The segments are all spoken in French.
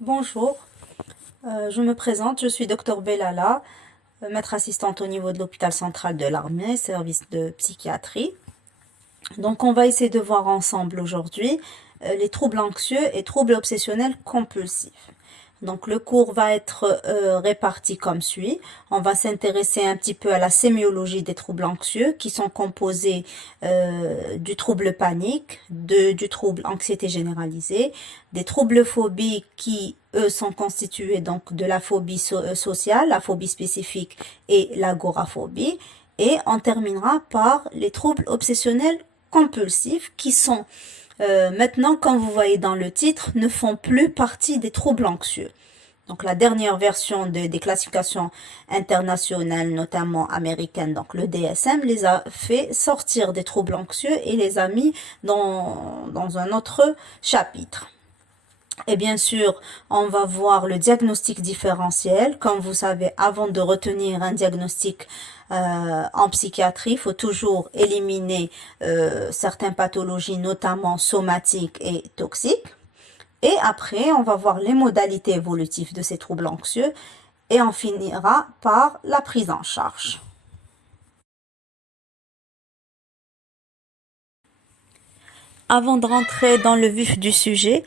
Bonjour, je me présente, je suis Dr Bellala, maître assistante au niveau de l'hôpital central de l'Armée, service de psychiatrie. Donc on va essayer de voir ensemble aujourd'hui les troubles anxieux et troubles obsessionnels compulsifs. Donc le cours va être réparti comme suit. On va s'intéresser un petit peu à la sémiologie des troubles anxieux qui sont composés du trouble panique, du trouble anxiété généralisée, des troubles phobiques qui eux sont constitués donc de la phobie sociale, la phobie spécifique et l'agoraphobie. Et on terminera par les troubles obsessionnels compulsifs qui sont maintenant, comme vous voyez dans le titre, ne font plus partie des troubles anxieux. Donc la dernière version des classifications internationales, notamment américaines, donc le DSM, les a fait sortir des troubles anxieux et les a mis dans un autre chapitre. Et bien sûr, on va voir le diagnostic différentiel. Comme vous savez, avant de retenir un diagnostic en psychiatrie, il faut toujours éliminer certaines pathologies, notamment somatiques et toxiques. Et après, on va voir les modalités évolutives de ces troubles anxieux et on finira par la prise en charge. Avant de rentrer dans le vif du sujet,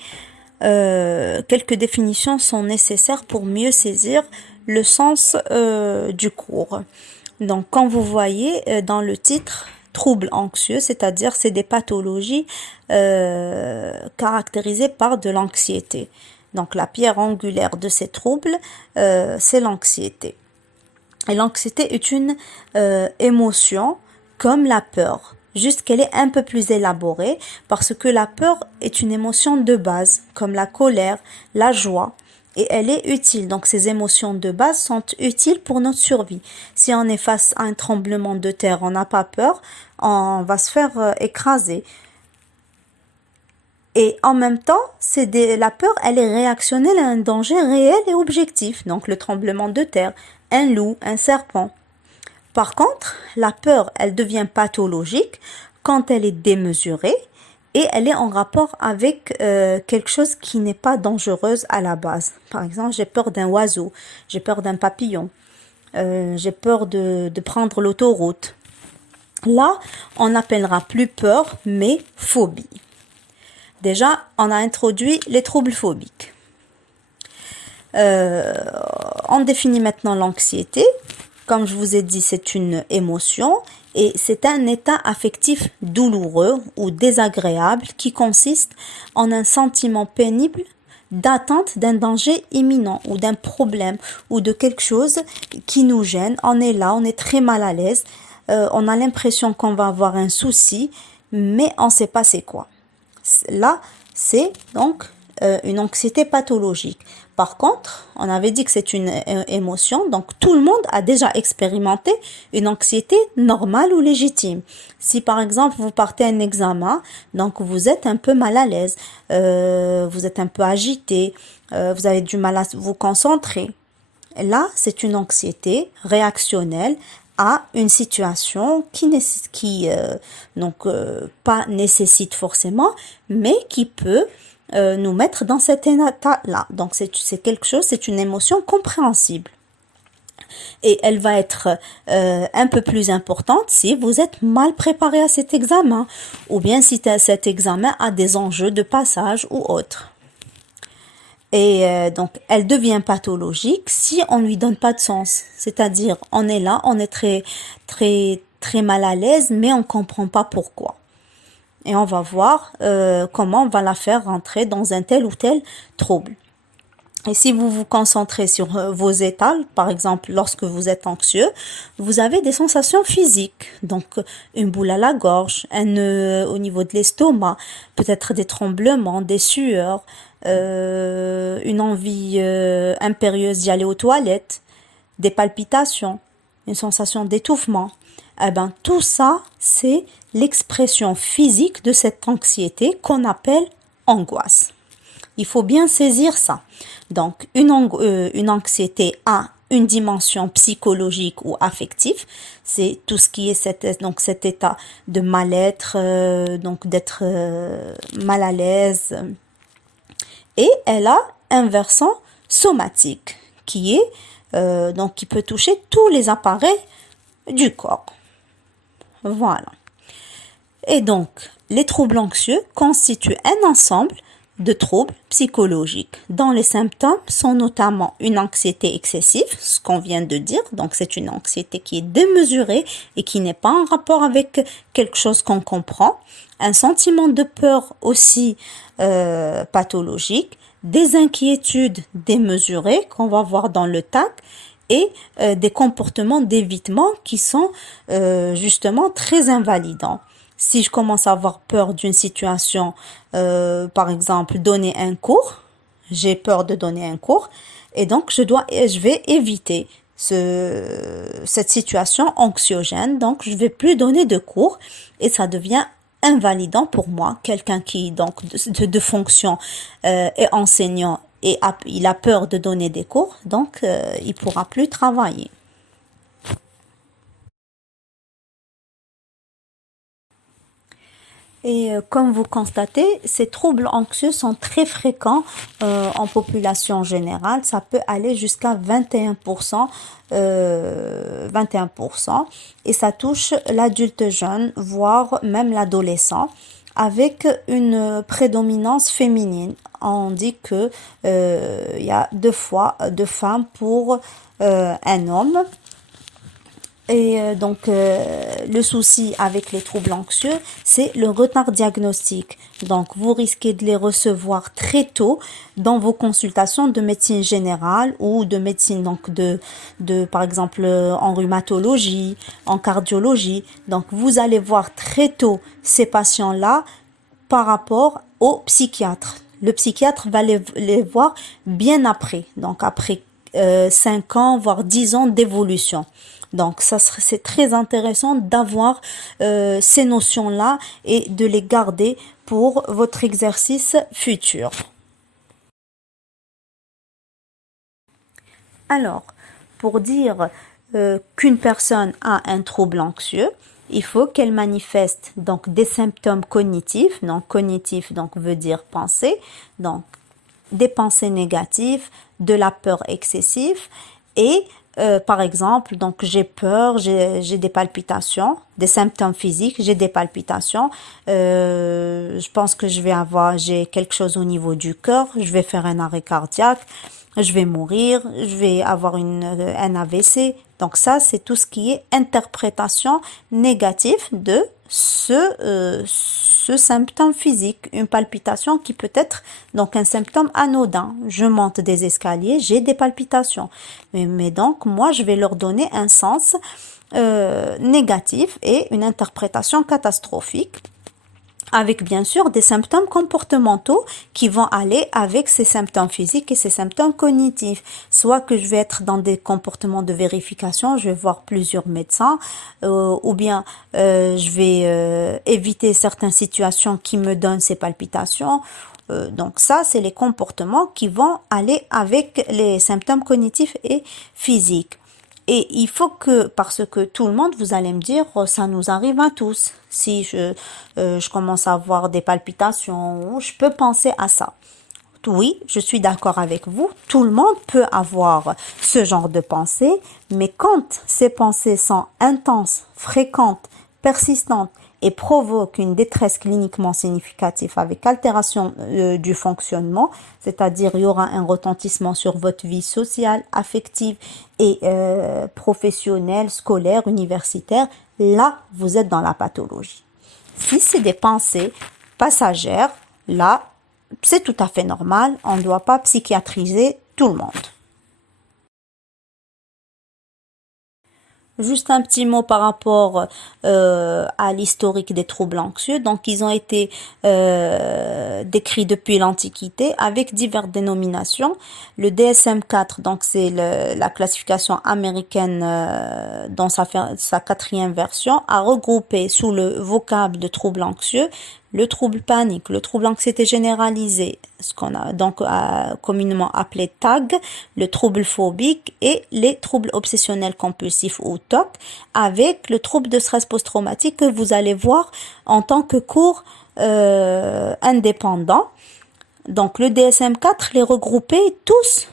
quelques définitions sont nécessaires pour mieux saisir le sens du cours. Donc, comme vous voyez dans le titre, troubles anxieux, c'est-à-dire c'est des pathologies caractérisées par de l'anxiété. Donc, la pierre angulaire de ces troubles, c'est l'anxiété. Et l'anxiété est une émotion comme la peur, juste qu'elle est un peu plus élaborée parce que la peur est une émotion de base, comme la colère, la joie, et elle est utile. Donc ces émotions de base sont utiles pour notre survie. Si on est face à un tremblement de terre, on n'a pas peur, on va se faire écraser. Et en même temps, la peur, elle est réactionnelle à un danger réel et objectif. Donc le tremblement de terre, un loup, un serpent. Par contre, la peur, elle devient pathologique quand elle est démesurée et elle est en rapport avec quelque chose qui n'est pas dangereuse à la base. Par exemple, j'ai peur d'un oiseau, j'ai peur d'un papillon, j'ai peur de prendre l'autoroute. Là, on n'appellera plus peur, mais phobie. Déjà, on a introduit les troubles phobiques. On définit maintenant l'anxiété. Comme je vous ai dit, c'est une émotion et c'est un état affectif douloureux ou désagréable qui consiste en un sentiment pénible d'attente d'un danger imminent ou d'un problème ou de quelque chose qui nous gêne. On est là, on est très mal à l'aise, on a l'impression qu'on va avoir un souci, mais on ne sait pas c'est quoi. Là, c'est donc une anxiété pathologique. Par contre, on avait dit que c'est une émotion, donc tout le monde a déjà expérimenté une anxiété normale ou légitime. Si par exemple vous partez un examen, donc vous êtes un peu mal à l'aise, vous êtes un peu agité, vous avez du mal à vous concentrer. Là, c'est une anxiété réactionnelle à une situation pas nécessite forcément, mais qui peut nous mettre dans cet état-là. Donc c'est quelque chose, c'est une émotion compréhensible. Et elle va être un peu plus importante si vous êtes mal préparé à cet examen, ou bien si cet examen a des enjeux de passage ou autre. Et donc, elle devient pathologique si on ne lui donne pas de sens. C'est-à-dire, on est là, on est très, très, très mal à l'aise, mais on ne comprend pas pourquoi. Et on va voir comment on va la faire rentrer dans un tel ou tel trouble. Et si vous vous concentrez sur vos états, par exemple, lorsque vous êtes anxieux, vous avez des sensations physiques. Donc, une boule à la gorge, un nœud au niveau de l'estomac, peut-être des tremblements, des sueurs, une envie impérieuse d'y aller aux toilettes, des palpitations, une sensation d'étouffement. Eh ben, tout ça, c'est l'expression physique de cette anxiété qu'on appelle angoisse. Il faut bien saisir ça. Donc, une anxiété a une dimension psychologique ou affective. C'est tout ce qui est cet état de mal-être, donc d'être mal à l'aise. et elle a un versant somatique qui est donc qui peut toucher tous les appareils du corps. Voilà. Et donc, les troubles anxieux constituent un ensemble de troubles psychologiques dont les symptômes sont notamment une anxiété excessive, ce qu'on vient de dire, donc c'est une anxiété qui est démesurée et qui n'est pas en rapport avec quelque chose qu'on comprend, un sentiment de peur aussi pathologique, des inquiétudes démesurées qu'on va voir dans le TAC et des comportements d'évitement qui sont justement très invalidants. Si je commence à avoir peur d'une situation, par exemple, donner un cours, j'ai peur de donner un cours, et donc je vais éviter cette situation anxiogène, donc je vais plus donner de cours, et ça devient invalidant pour moi. Quelqu'un qui donc de fonction est enseignant et il a peur de donner des cours, donc il pourra plus travailler. Et comme vous constatez, ces troubles anxieux sont très fréquents en population générale. Ça peut aller jusqu'à 21%, 21%, et ça touche l'adulte jeune, voire même l'adolescent, avec une prédominance féminine. On dit que y a 2 femmes pour un homme. Et donc, le souci avec les troubles anxieux, c'est le retard diagnostique. Donc, vous risquez de les recevoir très tôt dans vos consultations de médecine générale ou de médecine, donc par exemple, en rhumatologie, en cardiologie. Donc, vous allez voir très tôt ces patients-là par rapport au psychiatre. Le psychiatre va les voir bien après, donc après 5 ans, voire 10 ans d'évolution. Donc, c'est très intéressant d'avoir ces notions-là et de les garder pour votre exercice futur. Alors, pour dire qu'une personne a un trouble anxieux, il faut qu'elle manifeste donc des symptômes cognitifs. Donc, cognitif donc veut dire penser, donc des pensées négatives, de la peur excessive et par exemple, donc j'ai peur, j'ai des palpitations, des symptômes physiques, j'ai des palpitations, je pense que j'ai quelque chose au niveau du cœur, je vais faire un arrêt cardiaque, je vais mourir, je vais avoir un AVC. Donc ça, c'est tout ce qui est interprétation négative de ce symptôme physique, une palpitation qui peut être donc un symptôme anodin. Je monte des escaliers, j'ai des palpitations. Mais donc, moi, je vais leur donner un sens négatif et une interprétation catastrophique, avec bien sûr des symptômes comportementaux qui vont aller avec ces symptômes physiques et ces symptômes cognitifs. Soit que je vais être dans des comportements de vérification, je vais voir plusieurs médecins, ou bien je vais éviter certaines situations qui me donnent ces palpitations. Donc ça, c'est les comportements qui vont aller avec les symptômes cognitifs et physiques. Et il faut que, parce que tout le monde, vous allez me dire, ça nous arrive à tous. Si je commence à avoir des palpitations, je peux penser à ça. Oui, je suis d'accord avec vous. Tout le monde peut avoir ce genre de pensée, mais quand ces pensées sont intenses, fréquentes, persistantes et provoquent une détresse cliniquement significative avec altération du fonctionnement, c'est-à-dire il y aura un retentissement sur votre vie sociale, affective et professionnelle, scolaire, universitaire, là, vous êtes dans la pathologie. Si c'est des pensées passagères, là, c'est tout à fait normal, on ne doit pas psychiatriser tout le monde. Juste un petit mot par rapport à l'historique des troubles anxieux. Donc, ils ont été décrits depuis l'Antiquité avec diverses dénominations. Le DSM-4, donc c'est la classification américaine dans sa 4e version, a regroupé sous le vocable de troubles anxieux le trouble panique, le trouble anxiété généralisée, ce qu'on a donc communément appelé TAG, le trouble phobique et les troubles obsessionnels compulsifs ou TOC, avec le trouble de stress post-traumatique que vous allez voir en tant que cours indépendant. Donc le DSM-4 les regroupait tous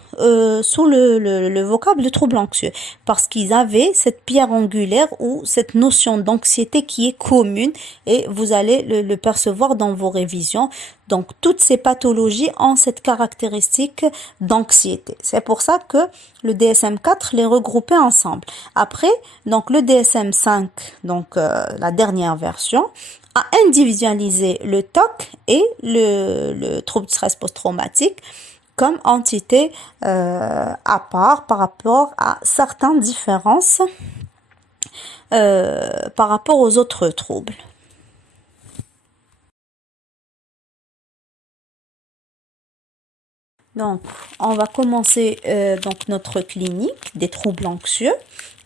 sous le vocable de trouble anxieux parce qu'ils avaient cette pierre angulaire ou cette notion d'anxiété qui est commune et vous allez le percevoir dans vos révisions. Donc toutes ces pathologies ont cette caractéristique d'anxiété. C'est pour ça que le DSM-4 les regroupait ensemble. Après, donc le DSM-5, donc la dernière version, a individualisé le TOC et le trouble de stress post-traumatique comme entité à part par rapport à certaines différences par rapport aux autres troubles. Donc, on va commencer donc notre clinique des troubles anxieux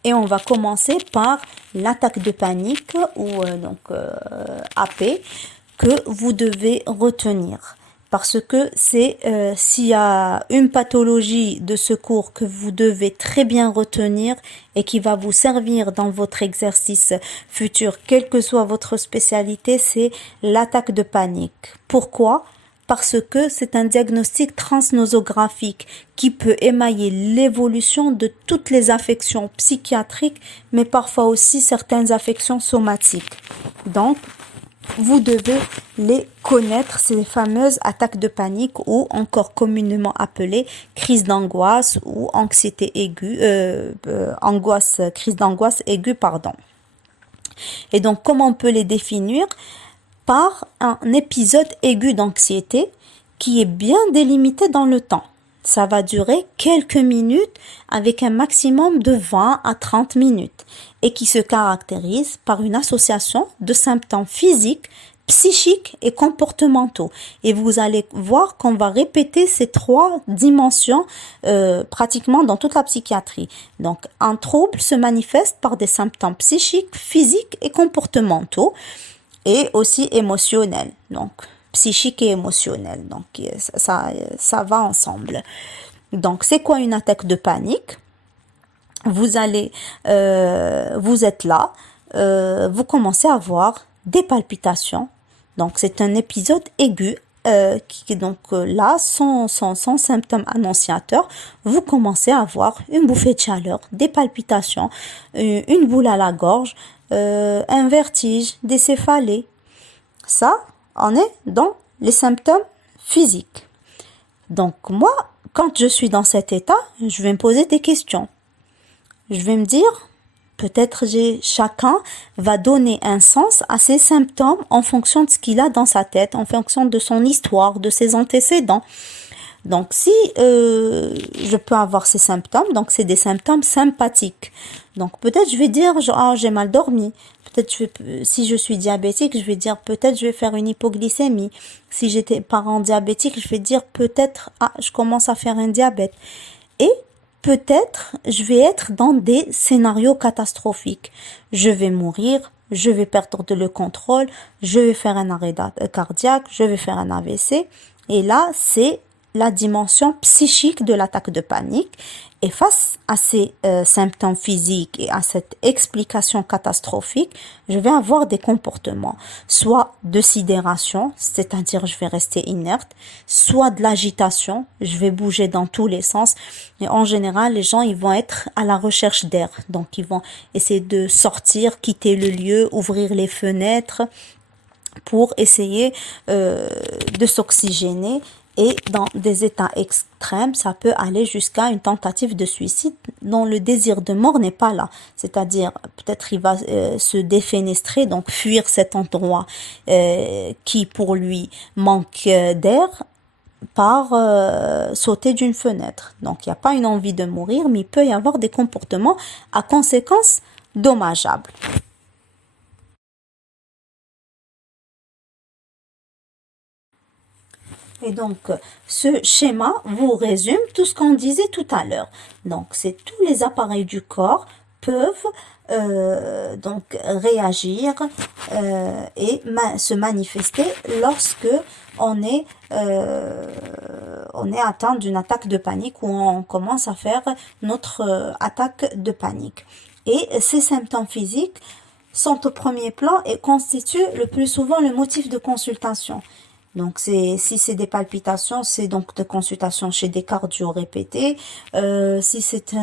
et on va commencer par l'attaque de panique ou AP que vous devez retenir. Parce que c'est s'il y a une pathologie de ce cours que vous devez très bien retenir et qui va vous servir dans votre exercice futur, quelle que soit votre spécialité, c'est l'attaque de panique. Pourquoi ? Parce que c'est un diagnostic transnosographique qui peut émailler l'évolution de toutes les affections psychiatriques, mais parfois aussi certaines affections somatiques. Donc, vous devez les connaître, ces fameuses attaques de panique ou encore communément appelées crises d'angoisse ou anxiété aiguë, crise d'angoisse aiguë, pardon. Et donc, comment on peut les définir ? Par un épisode aigu d'anxiété qui est bien délimité dans le temps. Ça va durer quelques minutes avec un maximum de 20 à 30 minutes et qui se caractérise par une association de symptômes physiques, psychiques et comportementaux. Et vous allez voir qu'on va répéter ces trois dimensions pratiquement dans toute la psychiatrie. Donc, un trouble se manifeste par des symptômes psychiques, physiques et comportementaux et aussi émotionnel, donc psychique et émotionnel, donc ça va ensemble. Donc c'est quoi une attaque de panique ? Vous allez, vous êtes là, vous commencez à avoir des palpitations, donc c'est un épisode aigu qui donc là sans symptômes annonciateurs, vous commencez à avoir une bouffée de chaleur, des palpitations, une boule à la gorge, un vertige, des céphalées. Ça, on est dans les symptômes physiques. Donc moi, quand je suis dans cet état, je vais me poser des questions. Je vais me dire, peut-être chacun va donner un sens à ses symptômes en fonction de ce qu'il a dans sa tête, en fonction de son histoire, de ses antécédents. Donc si je peux avoir ces symptômes, donc c'est des symptômes sympathiques. Donc peut-être je vais dire j'ai mal dormi. Peut-être si je suis diabétique, je vais dire peut-être je vais faire une hypoglycémie. Si j'étais parent diabétique, je vais dire peut-être je commence à faire un diabète. Et peut-être je vais être dans des scénarios catastrophiques. Je vais mourir, je vais perdre le contrôle, je vais faire un arrêt cardiaque, je vais faire un AVC. Et là, c'est la dimension psychique de l'attaque de panique. Et face à ces symptômes physiques et à cette explication catastrophique, je vais avoir des comportements, soit de sidération, c'est-à-dire je vais rester inerte, soit de l'agitation, je vais bouger dans tous les sens. Et en général, les gens, ils vont être à la recherche d'air. Donc, ils vont essayer de sortir, quitter le lieu, ouvrir les fenêtres pour essayer de s'oxygéner. Et dans des états extrêmes, ça peut aller jusqu'à une tentative de suicide dont le désir de mort n'est pas là. C'est-à-dire, peut-être il va se défenestrer, donc fuir cet endroit qui pour lui manque d'air par sauter d'une fenêtre. Donc, il n'y a pas une envie de mourir, mais il peut y avoir des comportements à conséquences dommageables. Et donc, ce schéma vous résume tout ce qu'on disait tout à l'heure. Donc, c'est tous les appareils du corps peuvent donc réagir et se manifester lorsque on est atteint d'une attaque de panique ou on commence à faire notre attaque de panique. Et ces symptômes physiques sont au premier plan et constituent le plus souvent le motif de consultation. Donc, si c'est des palpitations, c'est donc des consultations chez des cardio répétés. Si c'est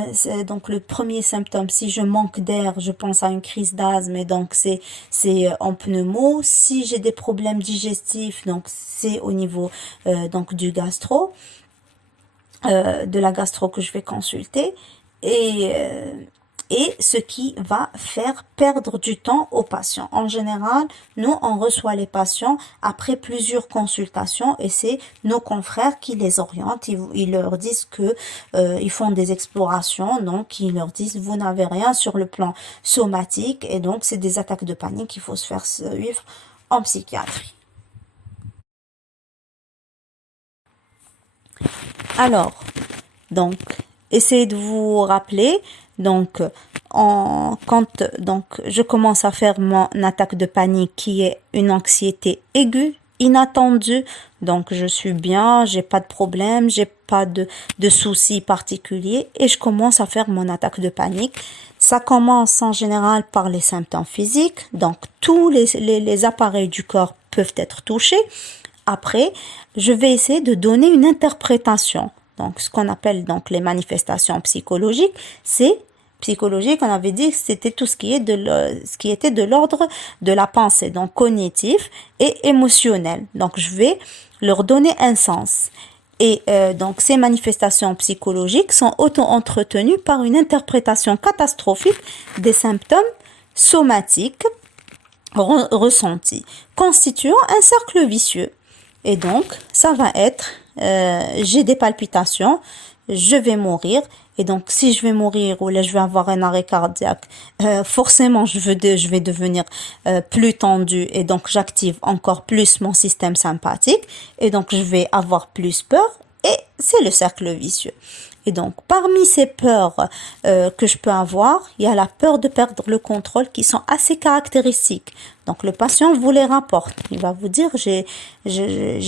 donc le premier symptôme, si je manque d'air, je pense à une crise d'asthme et donc c'est en pneumo. Si j'ai des problèmes digestifs, donc c'est au niveau donc du gastro, de la gastro que je vais consulter. Et et ce qui va faire perdre du temps aux patients. En général, nous, on reçoit les patients après plusieurs consultations et c'est nos confrères qui les orientent. Ils leur disent que ils font des explorations, donc ils leur disent vous n'avez rien sur le plan somatique et donc c'est des attaques de panique qu'il faut se faire suivre en psychiatrie. Alors, donc, essayez de vous rappeler. Donc, quand je commence à faire mon attaque de panique qui est une anxiété aiguë, inattendue, donc je suis bien, j'ai pas de problème, j'ai pas de soucis particuliers et je commence à faire mon attaque de panique. Ça commence en général par les symptômes physiques, donc tous les appareils du corps peuvent être touchés. Après, je vais essayer de donner une interprétation. Donc, ce qu'on appelle donc les manifestations psychologiques, c'est psychologique, on avait dit que c'était tout ce qui était de l'ordre de la pensée, donc cognitif et émotionnel. Donc, je vais leur donner un sens. Et donc, ces manifestations psychologiques sont auto-entretenues par une interprétation catastrophique des symptômes somatiques ressentis, constituant un cercle vicieux. Et donc, ça va être, j'ai des palpitations, je vais mourir. Et donc, si je vais mourir ou là, je vais avoir un arrêt cardiaque, forcément, je vais devenir plus tendu et donc j'active encore plus mon système sympathique. Et donc, je vais avoir plus peur et c'est le cercle vicieux. Et donc, parmi ces peurs que je peux avoir, il y a la peur de perdre le contrôle qui sont assez caractéristiques. Donc, le patient vous les rapporte. Il va vous dire, j'ai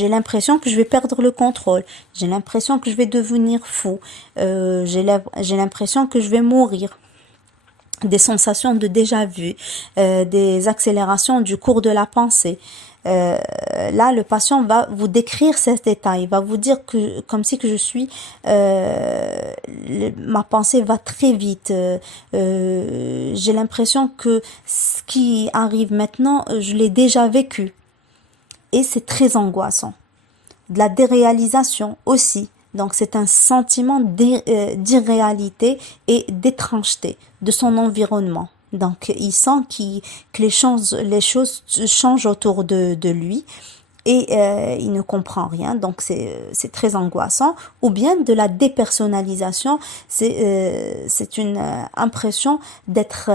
l'impression que je vais perdre le contrôle. J'ai l'impression que je vais devenir fou. J'ai l'impression que je vais mourir. Des sensations de déjà-vu, des accélérations du cours de la pensée. Là, le patient va vous décrire cet état. Il va vous dire que, comme si que je suis, ma pensée va très vite. J'ai l'impression que ce qui arrive maintenant, je l'ai déjà vécu. Et c'est très angoissant. De la déréalisation aussi. Donc, c'est un sentiment d'irréalité et d'étrangeté de son environnement. Donc, il sent que les choses changent autour de lui et il ne comprend rien. Donc, c'est très angoissant. Ou bien de la dépersonnalisation, c'est une impression d'être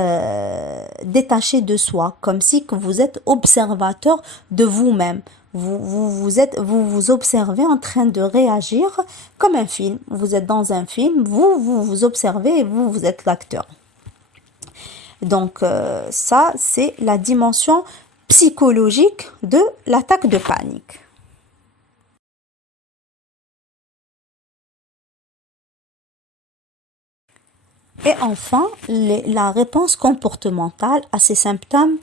détaché de soi, comme si que vous êtes observateur de vous-même. Vous observez en train de réagir comme un film. Vous êtes dans un film, vous observez et vous êtes l'acteur. Donc ça, c'est la dimension psychologique de l'attaque de panique. Et enfin, la réponse comportementale à ces symptômes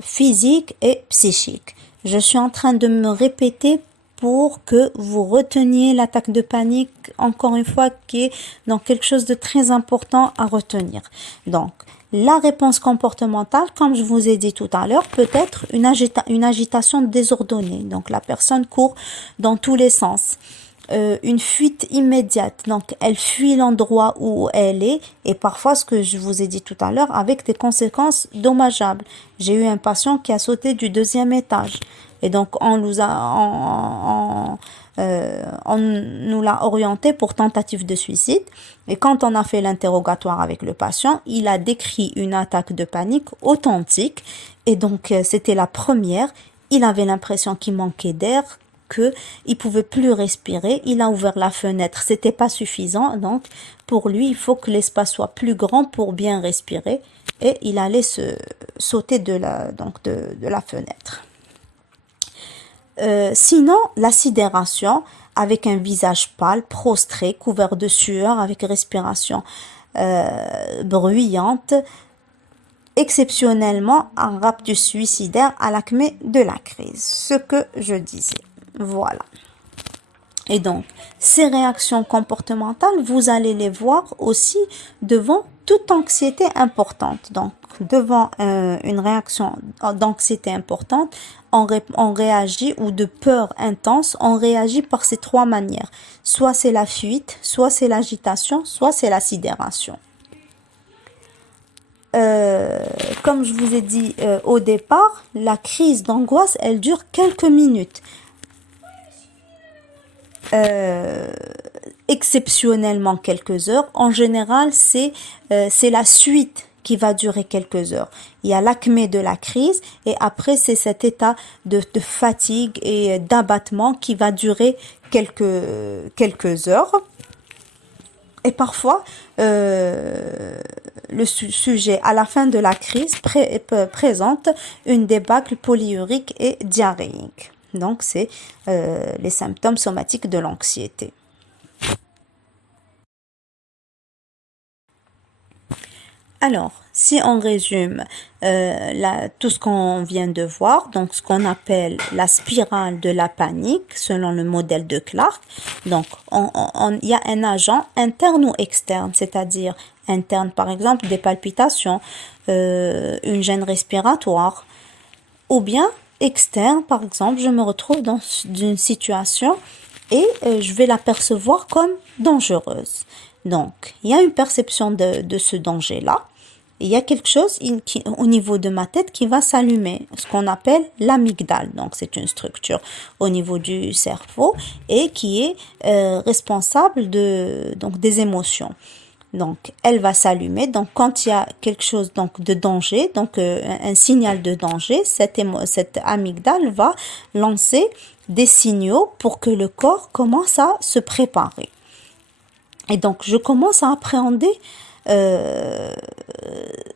physiques et psychiques. Je suis en train de me répéter pour que vous reteniez l'attaque de panique, encore une fois, qui est donc quelque chose de très important à retenir. Donc, la réponse comportementale, comme je vous ai dit tout à l'heure, peut être une agitation désordonnée. Donc, la personne court dans tous les sens. Une fuite immédiate. Donc, elle fuit l'endroit où elle est et parfois, ce que je vous ai dit tout à l'heure, avec des conséquences dommageables. J'ai eu un patient qui a sauté du 2e étage et donc on nous l'a orienté pour tentative de suicide. Et quand on a fait l'interrogatoire avec le patient, il a décrit une attaque de panique authentique et donc c'était la première. Il avait l'impression qu'il manquait d'air, que il pouvait plus respirer. Il a ouvert la fenêtre, c'était pas suffisant. Donc pour lui, il faut que l'espace soit plus grand pour bien respirer et il allait sauter de la fenêtre. Sinon, la sidération avec un visage pâle, prostré, couvert de sueur, avec respiration bruyante, exceptionnellement un raptus suicidaire à l'acmé de la crise. Ce que je disais. Voilà. Et donc, ces réactions comportementales, vous allez les voir aussi devant toute anxiété importante. Donc, devant une réaction d'anxiété importante, on réagit, ou de peur intense, on réagit par ces trois manières. Soit c'est la fuite, soit c'est l'agitation, soit c'est la sidération. Comme je vous ai dit au départ, la crise d'angoisse, elle dure quelques minutes. Exceptionnellement quelques heures. En général, c'est la suite qui va durer quelques heures. Il y a l'acmé de la crise et après, c'est cet état de fatigue et d'abattement qui va durer quelques heures. Et parfois, le sujet, à la fin de la crise, présente une débâcle polyurique et diarrhéique. Donc, c'est les symptômes somatiques de l'anxiété. Alors, si on résume tout ce qu'on vient de voir, donc ce qu'on appelle la spirale de la panique, selon le modèle de Clark, donc il y a un agent interne ou externe, c'est-à-dire interne, par exemple, des palpitations, une gêne respiratoire, ou bien externe, par exemple, je me retrouve dans une situation et je vais la percevoir comme dangereuse. Donc, il y a une perception de ce danger-là. Il y a quelque chose au niveau de ma tête qui va s'allumer, ce qu'on appelle l'amygdale. Donc, c'est une structure au niveau du cerveau et qui est responsable donc, des émotions. Donc, elle va s'allumer. Donc, quand il y a quelque chose donc, de danger, donc un signal de danger, cette amygdale va lancer des signaux pour que le corps commence à se préparer. Et donc, je commence à appréhender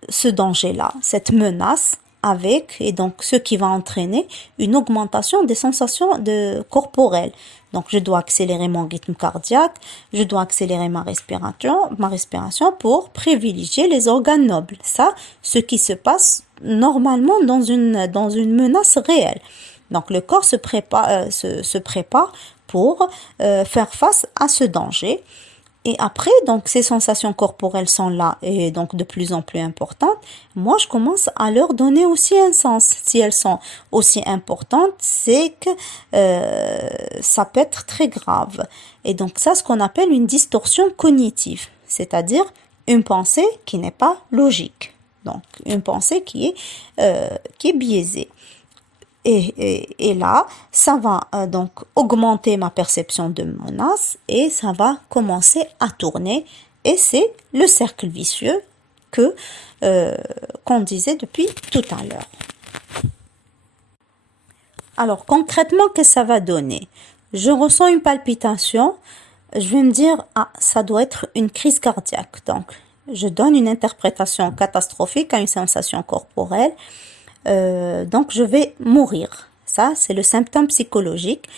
ce danger-là, cette menace, et donc ce qui va entraîner une augmentation des sensations corporelles. Donc, je dois accélérer mon rythme cardiaque, je dois accélérer ma respiration pour privilégier les organes nobles. Ça, ce qui se passe normalement dans une menace réelle. Donc, le corps se prépare pour faire face à ce danger. Et après, donc, ces sensations corporelles sont là et donc de plus en plus importantes. Moi, je commence à leur donner aussi un sens. Si elles sont aussi importantes, c'est que ça peut être très grave. Et donc, ça, ce qu'on appelle une distorsion cognitive, c'est-à-dire une pensée qui n'est pas logique. Donc, une pensée qui est biaisée. Et là, ça va donc augmenter ma perception de menace et ça va commencer à tourner. Et c'est le cercle vicieux qu'on disait depuis tout à l'heure. Alors, concrètement, qu'est-ce que ça va donner? Je ressens une palpitation. Je vais me dire, ça doit être une crise cardiaque. Donc, je donne une interprétation catastrophique à une sensation corporelle. Donc je vais mourir. Ça, c'est le symptôme psychologique.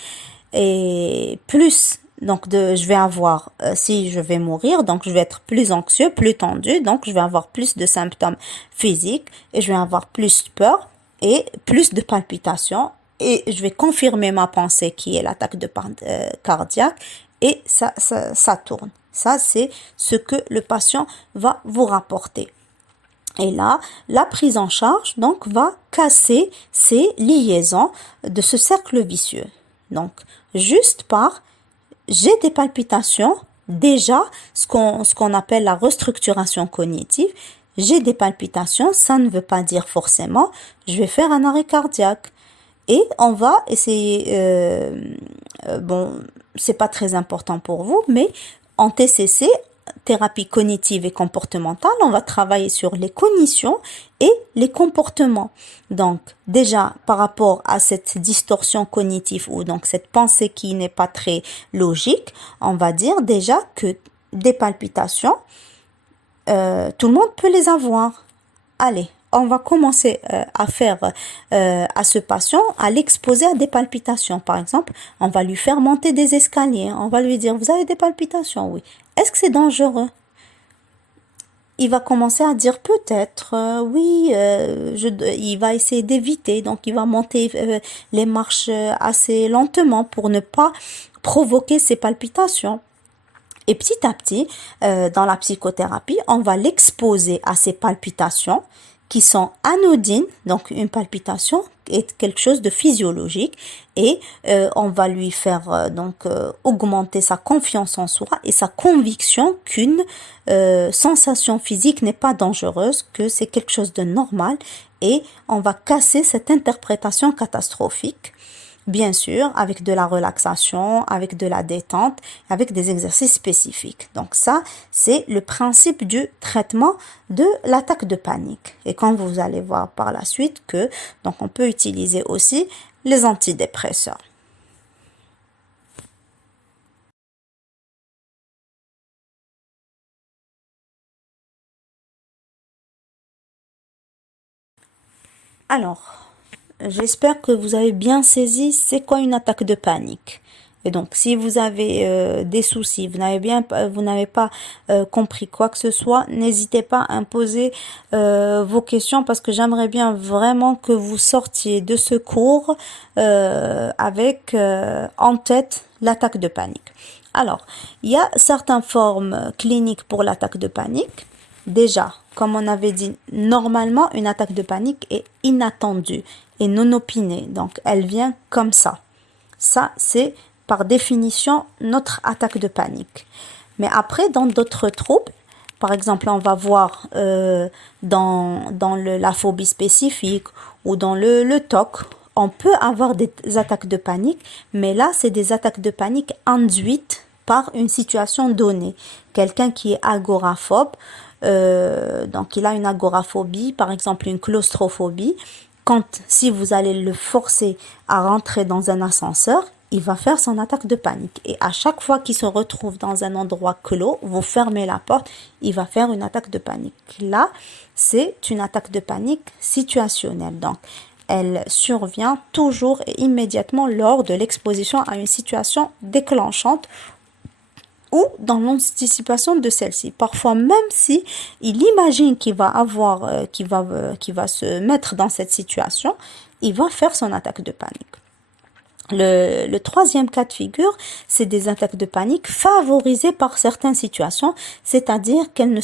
Et plus, donc je vais avoir, si je vais mourir, donc je vais être plus anxieux, plus tendu, donc je vais avoir plus de symptômes physiques et je vais avoir plus peur et plus de palpitations et je vais confirmer ma pensée qui est l'attaque cardiaque et ça tourne. Ça, c'est ce que le patient va vous rapporter. Et là, la prise en charge donc va casser ces liaisons de ce cercle vicieux. Donc, juste j'ai des palpitations, déjà ce qu'on appelle la restructuration cognitive. J'ai des palpitations, ça ne veut pas dire forcément je vais faire un arrêt cardiaque. Et on va essayer, c'est pas très important pour vous, mais en TCC, thérapie cognitive et comportementale, on va travailler sur les cognitions et les comportements. Donc, déjà, par rapport à cette distorsion cognitive ou donc cette pensée qui n'est pas très logique, on va dire déjà que des palpitations, tout le monde peut les avoir. Allez, on va commencer à faire à ce patient, à l'exposer à des palpitations. Par exemple, on va lui faire monter des escaliers. On va lui dire, vous avez des palpitations? Oui. Est-ce que c'est dangereux? il va commencer à dire peut-être, oui, il va essayer d'éviter, donc il va monter les marches assez lentement pour ne pas provoquer ces palpitations. Et petit à petit, dans la psychothérapie, on va l'exposer à ces palpitations qui sont anodines, donc une palpitation est quelque chose de physiologique, et on va lui faire augmenter sa confiance en soi et sa conviction qu'une sensation physique n'est pas dangereuse, que c'est quelque chose de normal, et on va casser cette interprétation catastrophique. Bien sûr, avec de la relaxation, avec de la détente, avec des exercices spécifiques. Donc ça, c'est le principe du traitement de l'attaque de panique. Et quand vous allez voir par la suite que, donc on peut utiliser aussi les antidépresseurs. Alors, j'espère que vous avez bien saisi c'est quoi une attaque de panique. Et donc, si vous avez des soucis, vous n'avez pas compris quoi que ce soit, n'hésitez pas à poser vos questions parce que j'aimerais bien vraiment que vous sortiez de ce cours avec en tête l'attaque de panique. Alors, il y a certaines formes cliniques pour l'attaque de panique. Déjà, comme on avait dit, normalement, une attaque de panique est inattendue et non opinée. Donc, elle vient comme ça. Ça, c'est par définition notre attaque de panique. Mais après, dans d'autres troubles, par exemple, on va voir la phobie spécifique ou dans le TOC, on peut avoir des attaques de panique, mais là, c'est des attaques de panique induites par une situation donnée. Quelqu'un qui est agoraphobe, donc il a une agoraphobie, par exemple une claustrophobie. Si vous allez le forcer à rentrer dans un ascenseur, il va faire son attaque de panique. Et à chaque fois qu'il se retrouve dans un endroit clos, vous fermez la porte, il va faire une attaque de panique. Là, c'est une attaque de panique situationnelle. Donc, elle survient toujours et immédiatement lors de l'exposition à une situation déclenchante ou dans l'anticipation de celle-ci. Parfois, même si il imagine qu'il va se mettre dans cette situation, il va faire son attaque de panique. Le troisième cas de figure, c'est des attaques de panique favorisées par certaines situations, c'est-à-dire qu'elles ne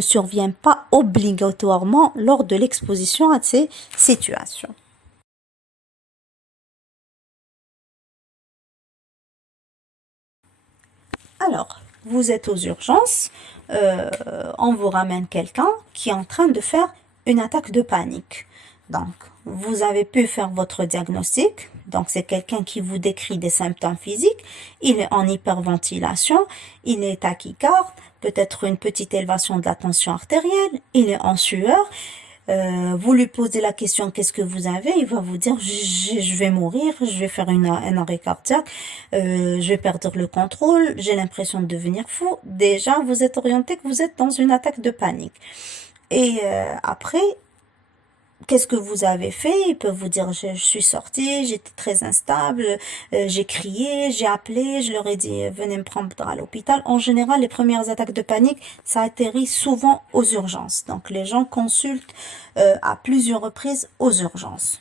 surviennent pas obligatoirement lors de l'exposition à ces situations. Alors, vous êtes aux urgences, on vous ramène quelqu'un qui est en train de faire une attaque de panique. Donc, vous avez pu faire votre diagnostic. Donc, c'est quelqu'un qui vous décrit des symptômes physiques. Il est en hyperventilation, il est tachycarde, peut-être une petite élévation de la tension artérielle, il est en sueur. Vous lui posez la question qu'est-ce que vous avez, il va vous dire je vais mourir, je vais faire un arrêt cardiaque, je vais perdre le contrôle, j'ai l'impression de devenir fou. Déjà, vous êtes orienté que vous êtes dans une attaque de panique. Et après, qu'est-ce que vous avez fait? Ils peuvent vous dire, je suis sortie, j'étais très instable, j'ai crié, j'ai appelé, je leur ai dit, venez me prendre à l'hôpital. En général, les premières attaques de panique, ça atterrit souvent aux urgences. Donc, les gens consultent à plusieurs reprises aux urgences.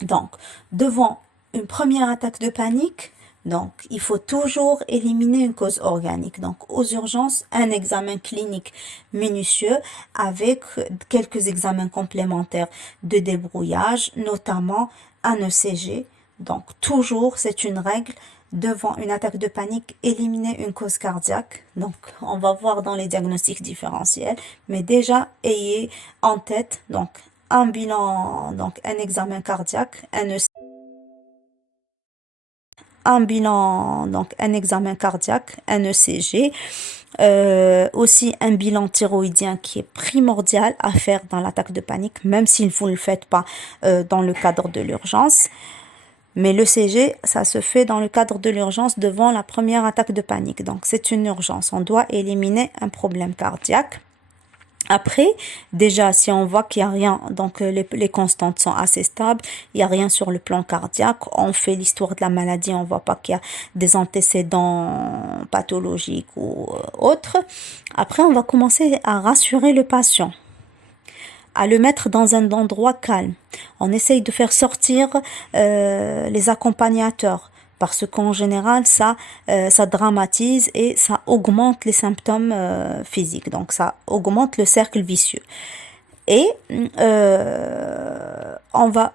Donc, devant une première attaque de panique, donc, il faut toujours éliminer une cause organique. Donc, aux urgences, un examen clinique minutieux avec quelques examens complémentaires de débrouillage, notamment un ECG. Donc, toujours, c'est une règle, devant une attaque de panique, éliminer une cause cardiaque. Donc, on va voir dans les diagnostics différentiels, mais déjà, ayez en tête, donc, un bilan, donc un examen cardiaque, donc un examen cardiaque, un ECG, aussi un bilan thyroïdien qui est primordial à faire dans l'attaque de panique, même si vous ne le faites pas dans le cadre de l'urgence. Mais l'ECG, ça se fait dans le cadre de l'urgence devant la première attaque de panique. Donc c'est une urgence, on doit éliminer un problème cardiaque. Après, déjà, si on voit qu'il n'y a rien, donc les constantes sont assez stables, il n'y a rien sur le plan cardiaque, on fait l'histoire de la maladie, on ne voit pas qu'il y a des antécédents pathologiques ou autres. Après, on va commencer à rassurer le patient, à le mettre dans un endroit calme. On essaye de faire sortir les accompagnateurs, parce qu'en général, ça dramatise et ça augmente les symptômes physiques. Donc, ça augmente le cercle vicieux. Et on va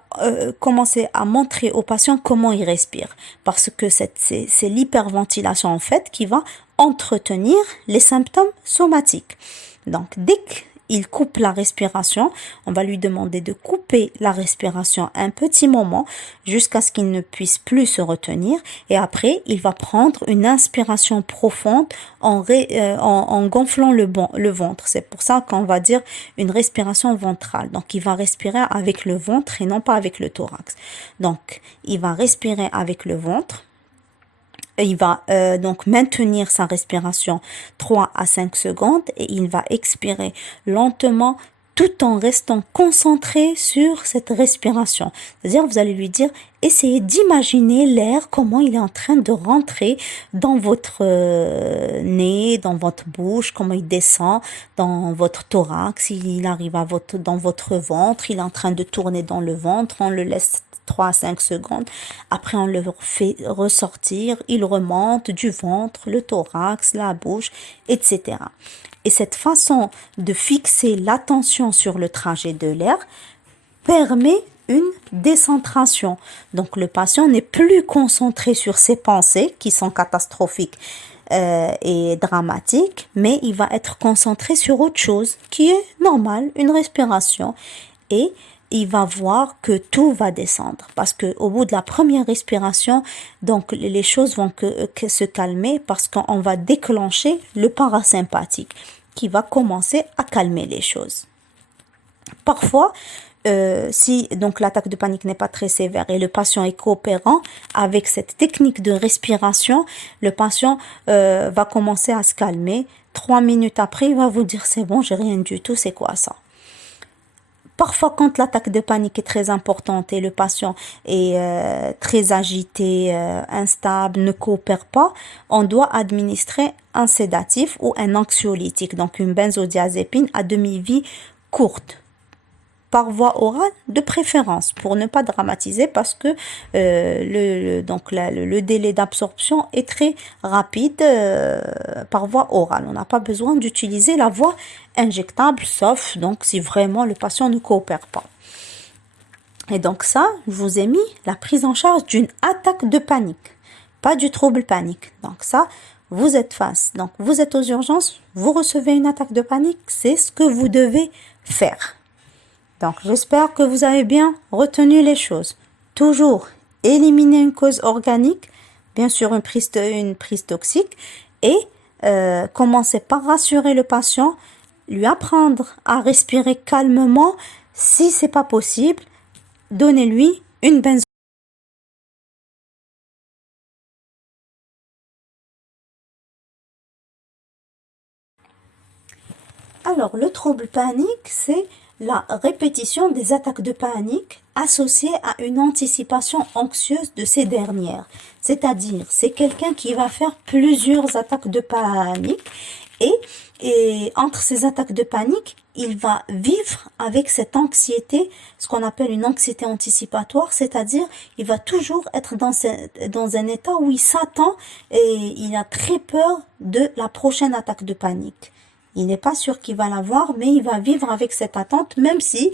commencer à montrer au patient comment il respire. Parce que c'est l'hyperventilation, en fait, qui va entretenir les symptômes somatiques. Donc, dès qu'il coupe la respiration, on va lui demander de couper la respiration un petit moment jusqu'à ce qu'il ne puisse plus se retenir, et après il va prendre une inspiration profonde en gonflant le ventre. C'est pour ça qu'on va dire une respiration ventrale. Donc il va respirer avec le ventre et non pas avec le thorax. Donc il va respirer avec le ventre. Il va donc maintenir sa respiration 3 à 5 secondes et il va expirer lentement tout en restant concentré sur cette respiration. C'est-à-dire, vous allez lui dire, essayez d'imaginer l'air, comment il est en train de rentrer dans votre nez, dans votre bouche, comment il descend dans votre thorax, il arrive dans votre ventre, il est en train de tourner dans le ventre, on le laisse 3 à 5 secondes. Après, on le fait ressortir. Il remonte du ventre, le thorax, la bouche, etc. Et cette façon de fixer l'attention sur le trajet de l'air permet une décentration. Donc, le patient n'est plus concentré sur ses pensées qui sont catastrophiques et dramatiques, mais il va être concentré sur autre chose qui est normale, une respiration. Et il va voir que tout va descendre parce que au bout de la première respiration, donc les choses vont que se calmer parce qu'on va déclencher le parasympathique qui va commencer à calmer les choses. Parfois, si donc l'attaque de panique n'est pas très sévère et le patient est coopérant avec cette technique de respiration, le patient va commencer à se calmer. 3 minutes après, il va vous dire c'est bon, j'ai rien du tout, c'est quoi ça? Parfois, quand l'attaque de panique est très importante et le patient est très agité, instable, ne coopère pas, on doit administrer un sédatif ou un anxiolytique, donc une benzodiazépine à demi-vie courte, par voie orale de préférence, pour ne pas dramatiser parce que le délai d'absorption est très rapide par voie orale. On n'a pas besoin d'utiliser la voie injectable, sauf donc si vraiment le patient ne coopère pas. Et donc ça, je vous ai mis la prise en charge d'une attaque de panique, pas du trouble panique. Donc ça, vous êtes face. Donc vous êtes aux urgences, vous recevez une attaque de panique, c'est ce que vous devez faire. Donc, j'espère que vous avez bien retenu les choses. Toujours éliminer une cause organique, bien sûr une prise toxique, et commencer par rassurer le patient, lui apprendre à respirer calmement. Si c'est pas possible, donnez-lui une benzo. Alors, le trouble panique, c'est la répétition des attaques de panique associées à une anticipation anxieuse de ces dernières. C'est-à-dire, c'est quelqu'un qui va faire plusieurs attaques de panique et entre ces attaques de panique, il va vivre avec cette anxiété, ce qu'on appelle une anxiété anticipatoire, c'est-à-dire il va toujours être dans un état où il s'attend et il a très peur de la prochaine attaque de panique. Il n'est pas sûr qu'il va l'avoir, mais il va vivre avec cette attente, même si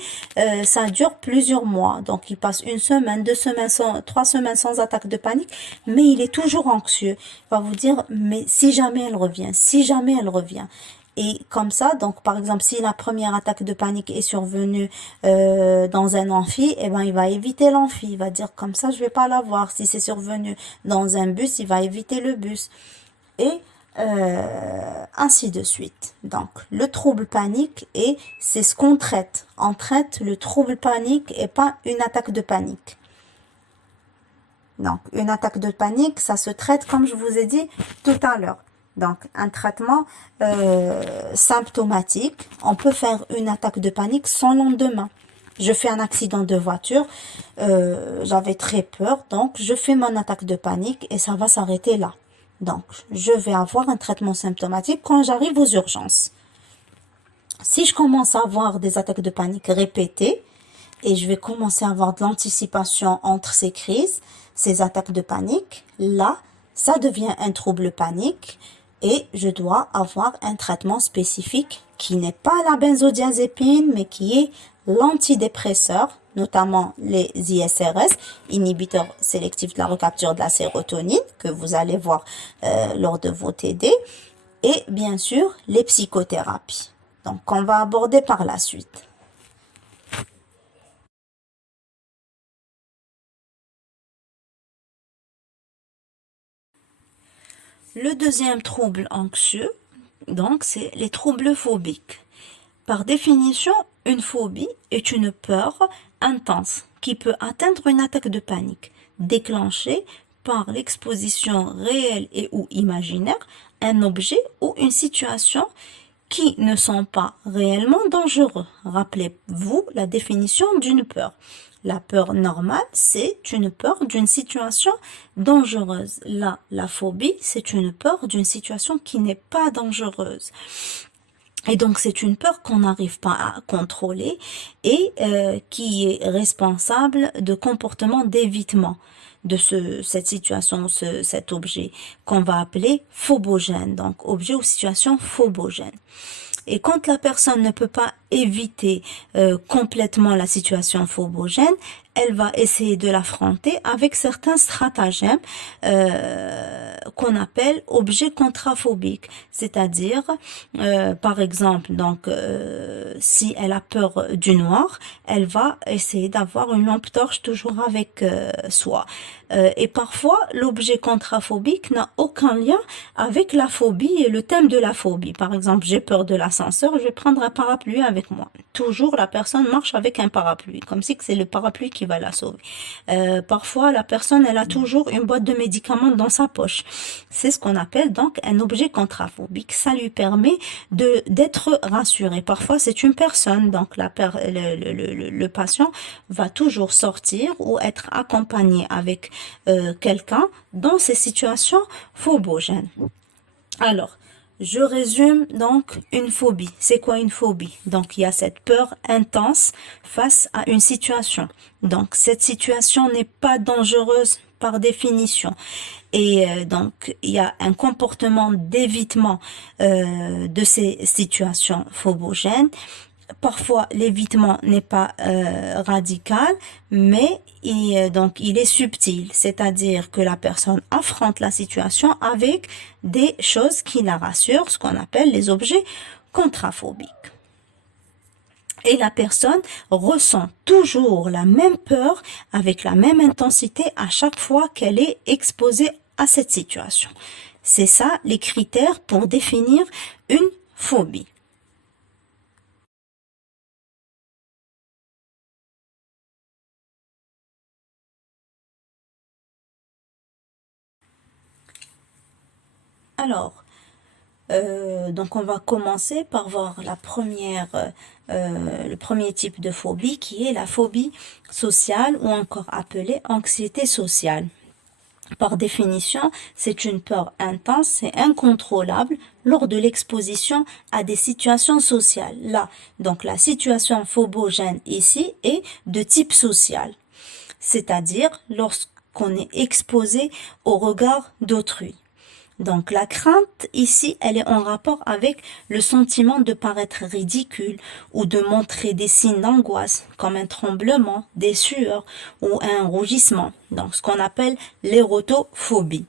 ça dure plusieurs mois. Donc, il passe 1 semaine, 2 semaines, 3 semaines sans attaque de panique, mais il est toujours anxieux. Il va vous dire, mais si jamais elle revient, si jamais elle revient. Et comme ça, donc par exemple, si la première attaque de panique est survenue dans un amphi, eh ben il va éviter l'amphi. Il va dire comme ça, je vais pas l'avoir. Si c'est survenu dans un bus, il va éviter le bus. Et ainsi de suite. Donc, le trouble panique, et c'est ce qu'on traite. On traite le trouble panique et pas une attaque de panique. Donc, une attaque de panique, ça se traite comme je vous ai dit tout à l'heure. Donc, un traitement symptomatique, on peut faire une attaque de panique sans lendemain. Je fais un accident de voiture, j'avais très peur, donc je fais mon attaque de panique et ça va s'arrêter là. Donc, je vais avoir un traitement symptomatique quand j'arrive aux urgences. Si je commence à avoir des attaques de panique répétées, et je vais commencer à avoir de l'anticipation entre ces crises, ces attaques de panique, là, ça devient un trouble panique et je dois avoir un traitement spécifique qui n'est pas la benzodiazépine, mais qui est l'antidépresseur, notamment les ISRS, inhibiteurs sélectifs de la recapture de la sérotonine, que vous allez voir lors de vos TD, et bien sûr les psychothérapies. Donc, on va aborder par la suite. Le deuxième trouble anxieux, donc, c'est les troubles phobiques. Par définition, une phobie est une peur intense qui peut atteindre une attaque de panique, déclenchée par l'exposition réelle et ou imaginaire à un objet ou une situation qui ne sont pas réellement dangereux. Rappelez-vous la définition d'une peur. La peur normale, c'est une peur d'une situation dangereuse. Là, la phobie, c'est une peur d'une situation qui n'est pas dangereuse. Et donc, c'est une peur qu'on n'arrive pas à contrôler et qui est responsable de comportements d'évitement de cette situation, cet objet qu'on va appeler phobogène. Donc, objet ou situation phobogène. Et quand la personne ne peut pas éviter complètement la situation phobogène, elle va essayer de l'affronter avec certains stratagèmes qu'on appelle objets contraphobiques. C'est-à-dire, par exemple, donc si elle a peur du noir, elle va essayer d'avoir une lampe torche toujours avec soi. Et parfois, l'objet contraphobique n'a aucun lien avec la phobie et le thème de la phobie. Par exemple, j'ai peur de l'ascenseur, je vais prendre un parapluie avec moi. Toujours, la personne marche avec un parapluie, comme si c'est le parapluie qui va la sauver. Parfois, la personne, elle a toujours une boîte de médicaments dans sa poche. C'est ce qu'on appelle donc un objet contraphobique. Ça lui permet d'être rassuré. Parfois, c'est une personne, donc le patient va toujours sortir ou être accompagné avec quelqu'un dans ces situations phobogènes. Alors, je résume donc une phobie. C'est quoi une phobie? Donc, il y a cette peur intense face à une situation. Donc, cette situation n'est pas dangereuse par définition. Et donc, il y a un comportement d'évitement de ces situations phobogènes. Parfois, l'évitement n'est pas radical, mais donc il est subtil, c'est-à-dire que la personne affronte la situation avec des choses qui la rassurent, ce qu'on appelle les objets contraphobiques. Et la personne ressent toujours la même peur avec la même intensité à chaque fois qu'elle est exposée à cette situation. C'est ça les critères pour définir une phobie. Alors, donc on va commencer par voir le premier type de phobie qui est la phobie sociale ou encore appelée anxiété sociale. Par définition, c'est une peur intense et incontrôlable lors de l'exposition à des situations sociales. Là, donc la situation phobogène ici est de type social, c'est-à-dire lorsqu'on est exposé au regard d'autrui. Donc la crainte ici, elle est en rapport avec le sentiment de paraître ridicule ou de montrer des signes d'angoisse comme un tremblement, des sueurs ou un rougissement. Donc ce qu'on appelle l'érotophobie.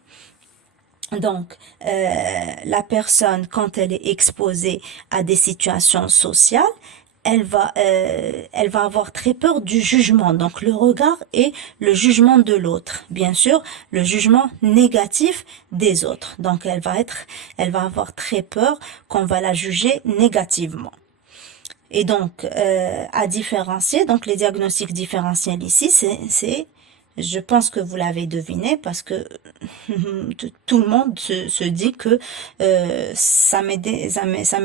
Donc, la personne, quand elle est exposée à des situations sociales, elle va avoir très peur du jugement, donc le regard et le jugement de l'autre. Bien sûr, le jugement négatif des autres. Donc, elle va avoir très peur qu'on va la juger négativement. Et donc, à différencier, donc les diagnostics différentiels ici, c'est Je pense que vous l'avez deviné parce que tout le monde se dit que ça m'est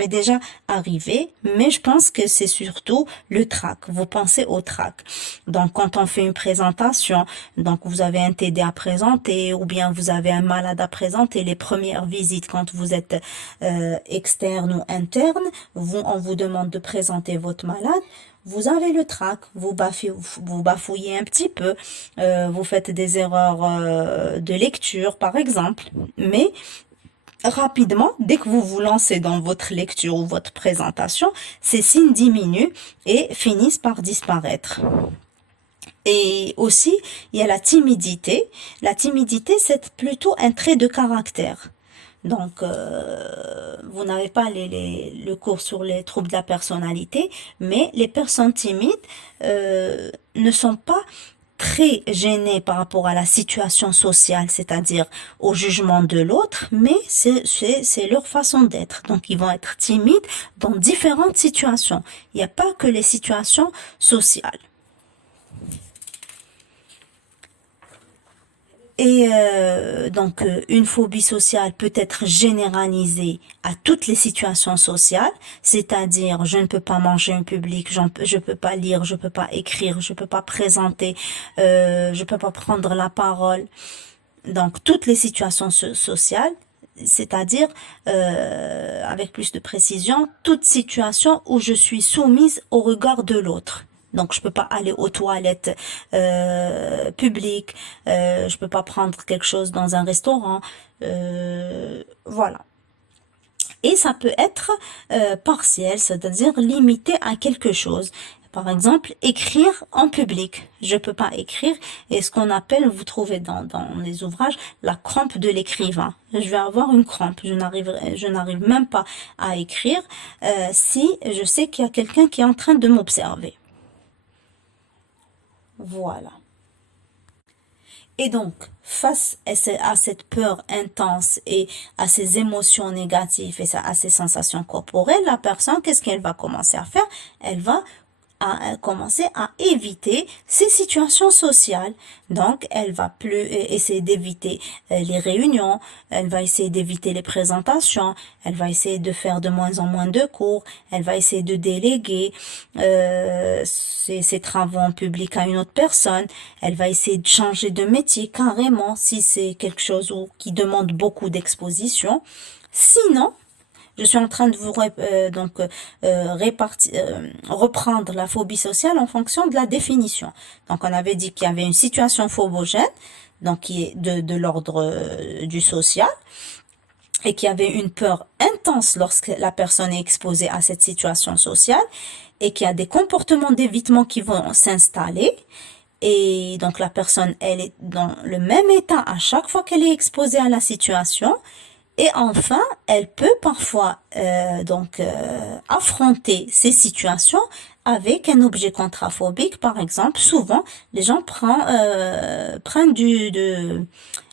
déjà arrivé, mais je pense que c'est surtout le trac. Vous pensez au trac. Donc, quand on fait une présentation, donc vous avez un TD à présenter ou bien vous avez un malade à présenter, les premières visites quand vous êtes externe ou interne, on vous demande de présenter votre malade. Vous avez le trac, vous bafouillez un petit peu, vous faites des erreurs de lecture par exemple, mais rapidement, dès que vous vous lancez dans votre lecture ou votre présentation, ces signes diminuent et finissent par disparaître. Et aussi, il y a la timidité. La timidité, c'est plutôt un trait de caractère. Donc, vous n'avez pas le cours sur les troubles de la personnalité, mais les personnes timides ne sont pas très gênées par rapport à la situation sociale, c'est-à-dire au jugement de l'autre, mais c'est leur façon d'être. Donc, ils vont être timides dans différentes situations. Il n'y a pas que les situations sociales. Et donc, une phobie sociale peut être généralisée à toutes les situations sociales, c'est-à-dire je ne peux pas manger en public, je peux pas lire, je peux pas écrire, je peux pas présenter, je peux pas prendre la parole. Donc, toutes les situations sociales, c'est-à-dire, avec plus de précision, toute situation où je suis soumise au regard de l'autre. Donc, je peux pas aller aux toilettes publiques, je peux pas prendre quelque chose dans un restaurant, voilà. Et ça peut être partiel, c'est-à-dire limité à quelque chose. Par exemple, écrire en public. Je peux pas écrire. Et ce qu'on appelle, vous trouvez dans les ouvrages, la crampe de l'écrivain. Je vais avoir une crampe. Je n'arrive même pas à écrire si je sais qu'il y a quelqu'un qui est en train de m'observer. Voilà. Et donc, face à cette peur intense et à ces émotions négatives et à ces sensations corporelles, la personne, qu'est-ce qu'elle va commencer à faire? Elle va commencer à éviter ces situations sociales. Donc, elle va plus essayer d'éviter les réunions, elle va essayer d'éviter les présentations, elle va essayer de faire de moins en moins de cours, elle va essayer de déléguer ses travaux en public à une autre personne, elle va essayer de changer de métier carrément si c'est quelque chose qui demande beaucoup d'exposition. Sinon, je suis en train de vous reprendre la phobie sociale en fonction de la définition. Donc, on avait dit qu'il y avait une situation phobogène, donc qui est de l'ordre du social, et qu'il y avait une peur intense lorsque la personne est exposée à cette situation sociale, et qu'il y a des comportements d'évitement qui vont s'installer. Et donc, la personne, elle est dans le même état à chaque fois qu'elle est exposée à la situation. Et enfin, elle peut parfois affronter ces situations avec un objet contraphobique. Par exemple, souvent, les gens prennent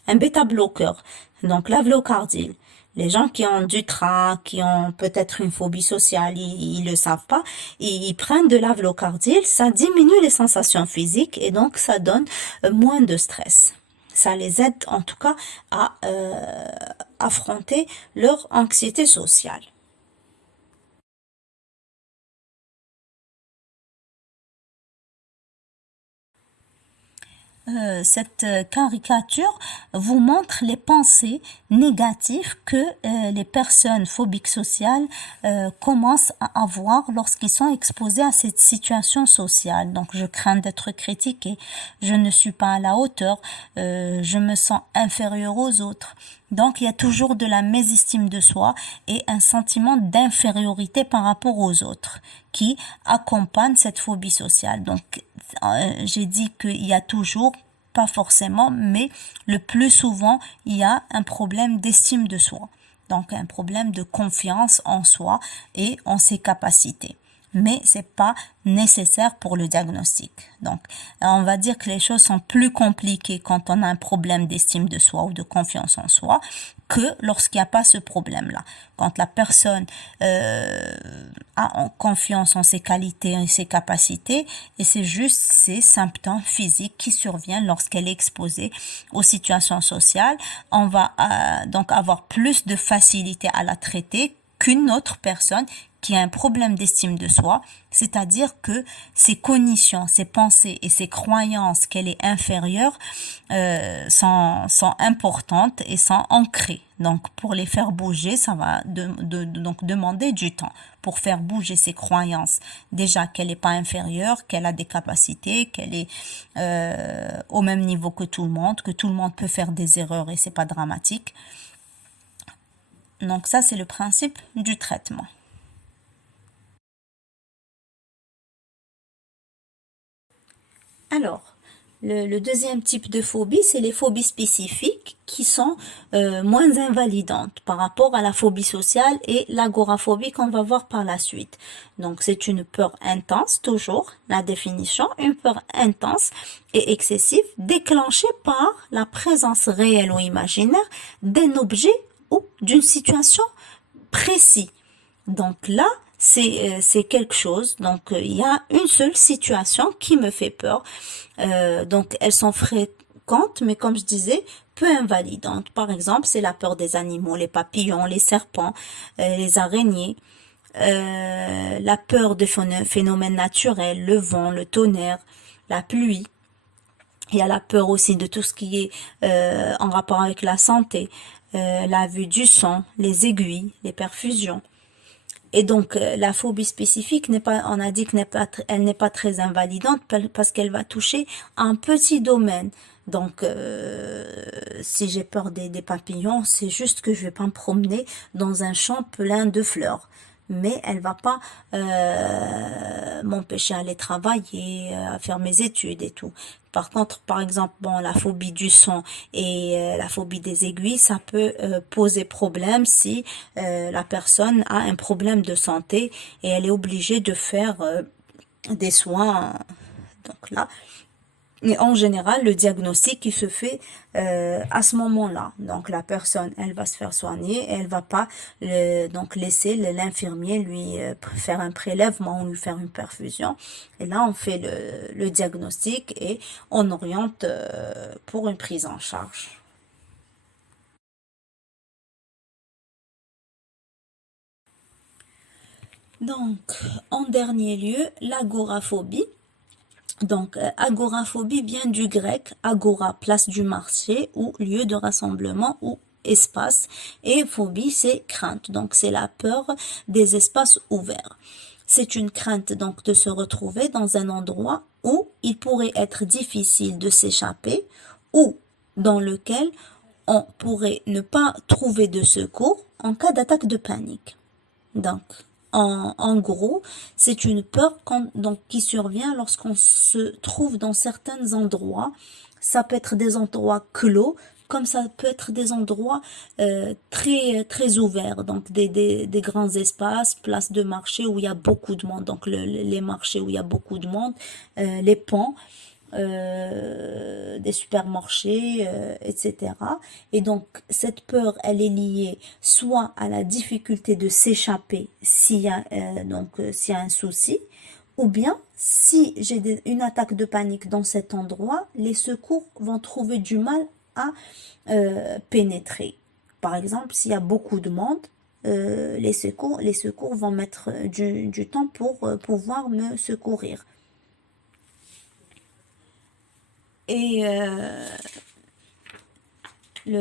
un bêta-bloqueur, donc l'avlocardil. Les gens qui ont du trac, qui ont peut-être une phobie sociale, ils le savent pas, ils prennent de l'avlocardil, ça diminue les sensations physiques et donc ça donne moins de stress. Ça les aide en tout cas à affronter leur anxiété sociale. Cette caricature vous montre les pensées négatives que les personnes phobiques sociales commencent à avoir lorsqu'ils sont exposés à cette situation sociale. Donc, je crains d'être critiqué, je ne suis pas à la hauteur, je me sens inférieur aux autres. Donc, il y a toujours de la mésestime de soi et un sentiment d'infériorité par rapport aux autres qui accompagne cette phobie sociale. Donc, j'ai dit qu'il y a toujours, pas forcément, mais le plus souvent, il y a un problème d'estime de soi. Donc, un problème de confiance en soi et en ses capacités. mais c'est pas nécessaire pour le diagnostic. Donc, on va dire que les choses sont plus compliquées quand on a un problème d'estime de soi ou de confiance en soi que lorsqu'il n'y a pas ce problème-là. Quand la personne a confiance en ses qualités et ses capacités, et c'est juste ces symptômes physiques qui surviennent lorsqu'elle est exposée aux situations sociales, on va donc avoir plus de facilité à la traiter qu'une autre personne qui a un problème d'estime de soi, c'est-à-dire que ses cognitions, ses pensées et ses croyances qu'elle est inférieure sont importantes et sont ancrées. Donc, pour les faire bouger, ça va donc demander du temps pour faire bouger ses croyances. Déjà qu'elle n'est pas inférieure, qu'elle a des capacités, qu'elle est au même niveau que tout le monde peut faire des erreurs et c'est pas dramatique. Donc ça, c'est le principe du traitement. Alors, le deuxième type de phobie, c'est les phobies spécifiques qui sont moins invalidantes par rapport à la phobie sociale et l'agoraphobie qu'on va voir par la suite. Donc, c'est une peur intense, toujours, la définition, une peur intense et excessive déclenchée par la présence réelle ou imaginaire d'un objet ou d'une situation précis. Donc là, c'est quelque chose. Donc il y a une seule situation qui me fait peur. Donc elles sont fréquentes, mais comme je disais, peu invalidantes. Par exemple, c'est la peur des animaux, les papillons, les serpents, les araignées. La peur de phénomènes naturels, le vent, le tonnerre, la pluie. Il y a la peur aussi de tout ce qui est en rapport avec la santé, la vue du sang, les aiguilles, les perfusions. Et donc, la phobie spécifique n'est pas, on a dit elle n'est pas très invalidante parce qu'elle va toucher un petit domaine. Donc, si j'ai peur des papillons, c'est juste que je vais pas me promener dans un champ plein de fleurs. Mais elle va pas m'empêcher d'aller travailler, à faire mes études et tout. Par contre, par exemple, bon, la phobie du sang et la phobie des aiguilles, ça peut poser problème si la personne a un problème de santé et elle est obligée de faire des soins. Donc là, et en général, le diagnostic, il se fait à ce moment-là. Donc, la personne, elle va se faire soigner et elle va pas donc laisser l'infirmier lui faire un prélèvement ou lui faire une perfusion. Et là, on fait le diagnostic et on oriente pour une prise en charge. Donc, en dernier lieu, l'agoraphobie. Donc, agoraphobie vient du grec agora, place du marché ou lieu de rassemblement ou espace. Et phobie, c'est crainte. Donc, c'est la peur des espaces ouverts. C'est une crainte donc de se retrouver dans un endroit où il pourrait être difficile de s'échapper ou dans lequel on pourrait ne pas trouver de secours en cas d'attaque de panique. Donc, en gros, c'est une peur donc, qui survient lorsqu'on se trouve dans certains endroits. Ça peut être des endroits clos, comme ça peut être des endroits très ouverts, donc des grands espaces, places de marché où il y a beaucoup de monde, donc les marchés où il y a beaucoup de monde, les ponts. Des supermarchés, etc. Et donc, cette peur, elle est liée soit à la difficulté de s'échapper s'il y a, s'il y a un souci, ou bien si j'ai une attaque de panique dans cet endroit, les secours vont trouver du mal à pénétrer. Par exemple, s'il y a beaucoup de monde, les secours vont mettre du temps pour pouvoir me secourir. Et il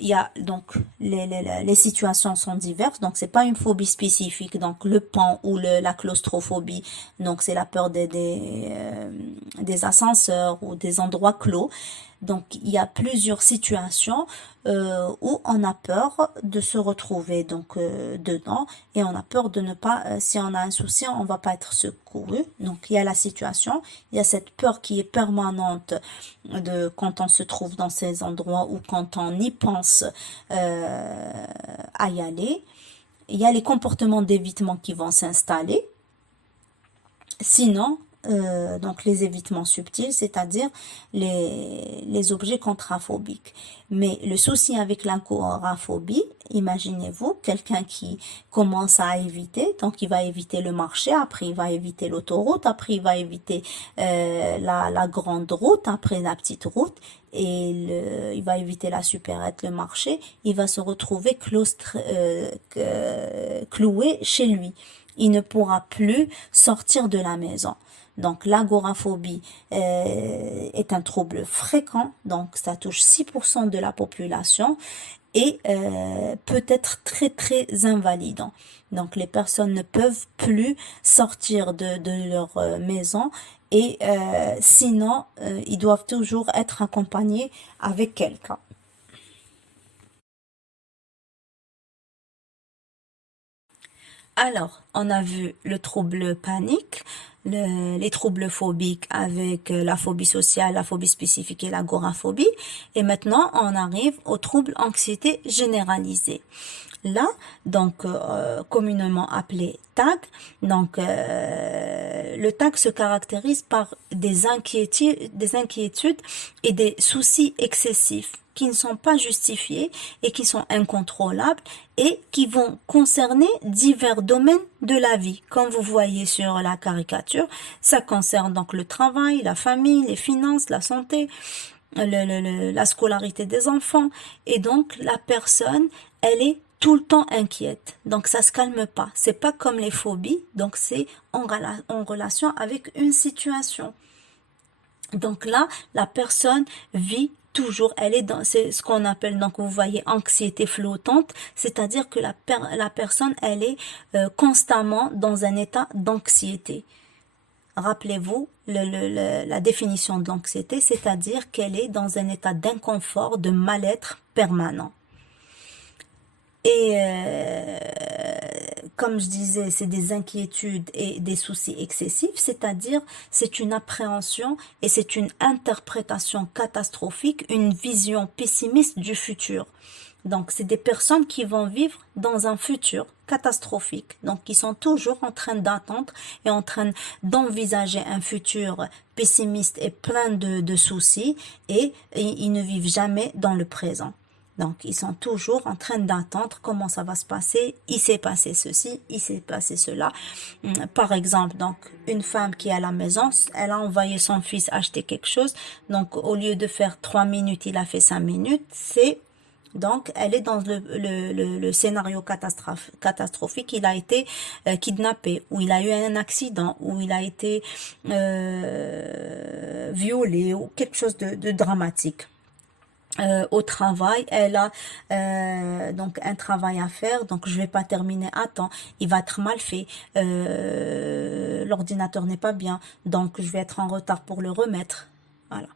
y a donc les situations sont diverses, donc c'est pas une phobie spécifique. Donc le pan ou la claustrophobie, donc c'est la peur des ascenseurs ou des endroits clos. Donc il y a plusieurs situations où on a peur de se retrouver donc dedans et on a peur de ne pas, si on a un souci, on va pas être secouru. Donc il y a la situation, il y a cette peur qui est permanente de quand on se trouve dans ces endroits ou quand on y pense à y aller. Il y a les comportements d'évitement qui vont s'installer. Sinon, donc les évitements subtils, c'est-à-dire les objets contraphobiques. Mais le souci avec l'agoraphobie, imaginez-vous, quelqu'un qui commence à éviter, donc il va éviter le marché, après il va éviter l'autoroute, après il va éviter la grande route, après la petite route, et il va éviter la supérette, le marché, il va se retrouver cloué chez lui. Il ne pourra plus sortir de la maison. Donc l'agoraphobie est un trouble fréquent, donc ça touche 6% de la population et peut être très très invalidant. Donc les personnes ne peuvent plus sortir de leur maison et sinon ils doivent toujours être accompagnés avec quelqu'un. Alors, on a vu le trouble panique, les troubles phobiques avec la phobie sociale, la phobie spécifique et l'agoraphobie. Et maintenant, on arrive au trouble anxiété généralisée. Là, donc communément appelé TAG, donc le TAG se caractérise par des inquiétudes et des soucis excessifs qui ne sont pas justifiés et qui sont incontrôlables et qui vont concerner divers domaines de la vie. Comme vous voyez sur la caricature, ça concerne donc le travail, la famille, les finances, la santé, la scolarité des enfants. Et donc, la personne, elle est tout le temps inquiète. Donc, ça se calme pas. C'est pas comme les phobies. Donc, c'est en relation avec une situation. Donc là, la personne vit toujours, elle est dans, c'est ce qu'on appelle, donc vous voyez, anxiété flottante, c'est-à-dire que la personne, elle est constamment dans un état d'anxiété. Rappelez-vous la définition de l'anxiété, c'est-à-dire qu'elle est dans un état d'inconfort, de mal-être permanent. Et comme je disais, c'est des inquiétudes et des soucis excessifs, c'est-à-dire c'est une appréhension et c'est une interprétation catastrophique, une vision pessimiste du futur. Donc, c'est des personnes qui vont vivre dans un futur catastrophique. Donc, ils sont toujours en train d'attendre et en train d'envisager un futur pessimiste et plein de soucis et ils ne vivent jamais dans le présent. Donc, ils sont toujours en train d'attendre comment ça va se passer. Il s'est passé ceci, il s'est passé cela. Par exemple, donc, une femme qui est à la maison, elle a envoyé son fils acheter quelque chose. Donc, au lieu de faire 3 minutes, il a fait 5 minutes. Donc, elle est dans le scénario catastrophique. Il a été kidnappé, ou il a eu un accident, ou il a été violé, ou quelque chose de dramatique. Au travail, elle a donc un travail à faire, donc je vais pas terminer à temps, il va être mal fait, l'ordinateur n'est pas bien, donc je vais être en retard pour le remettre. Voilà.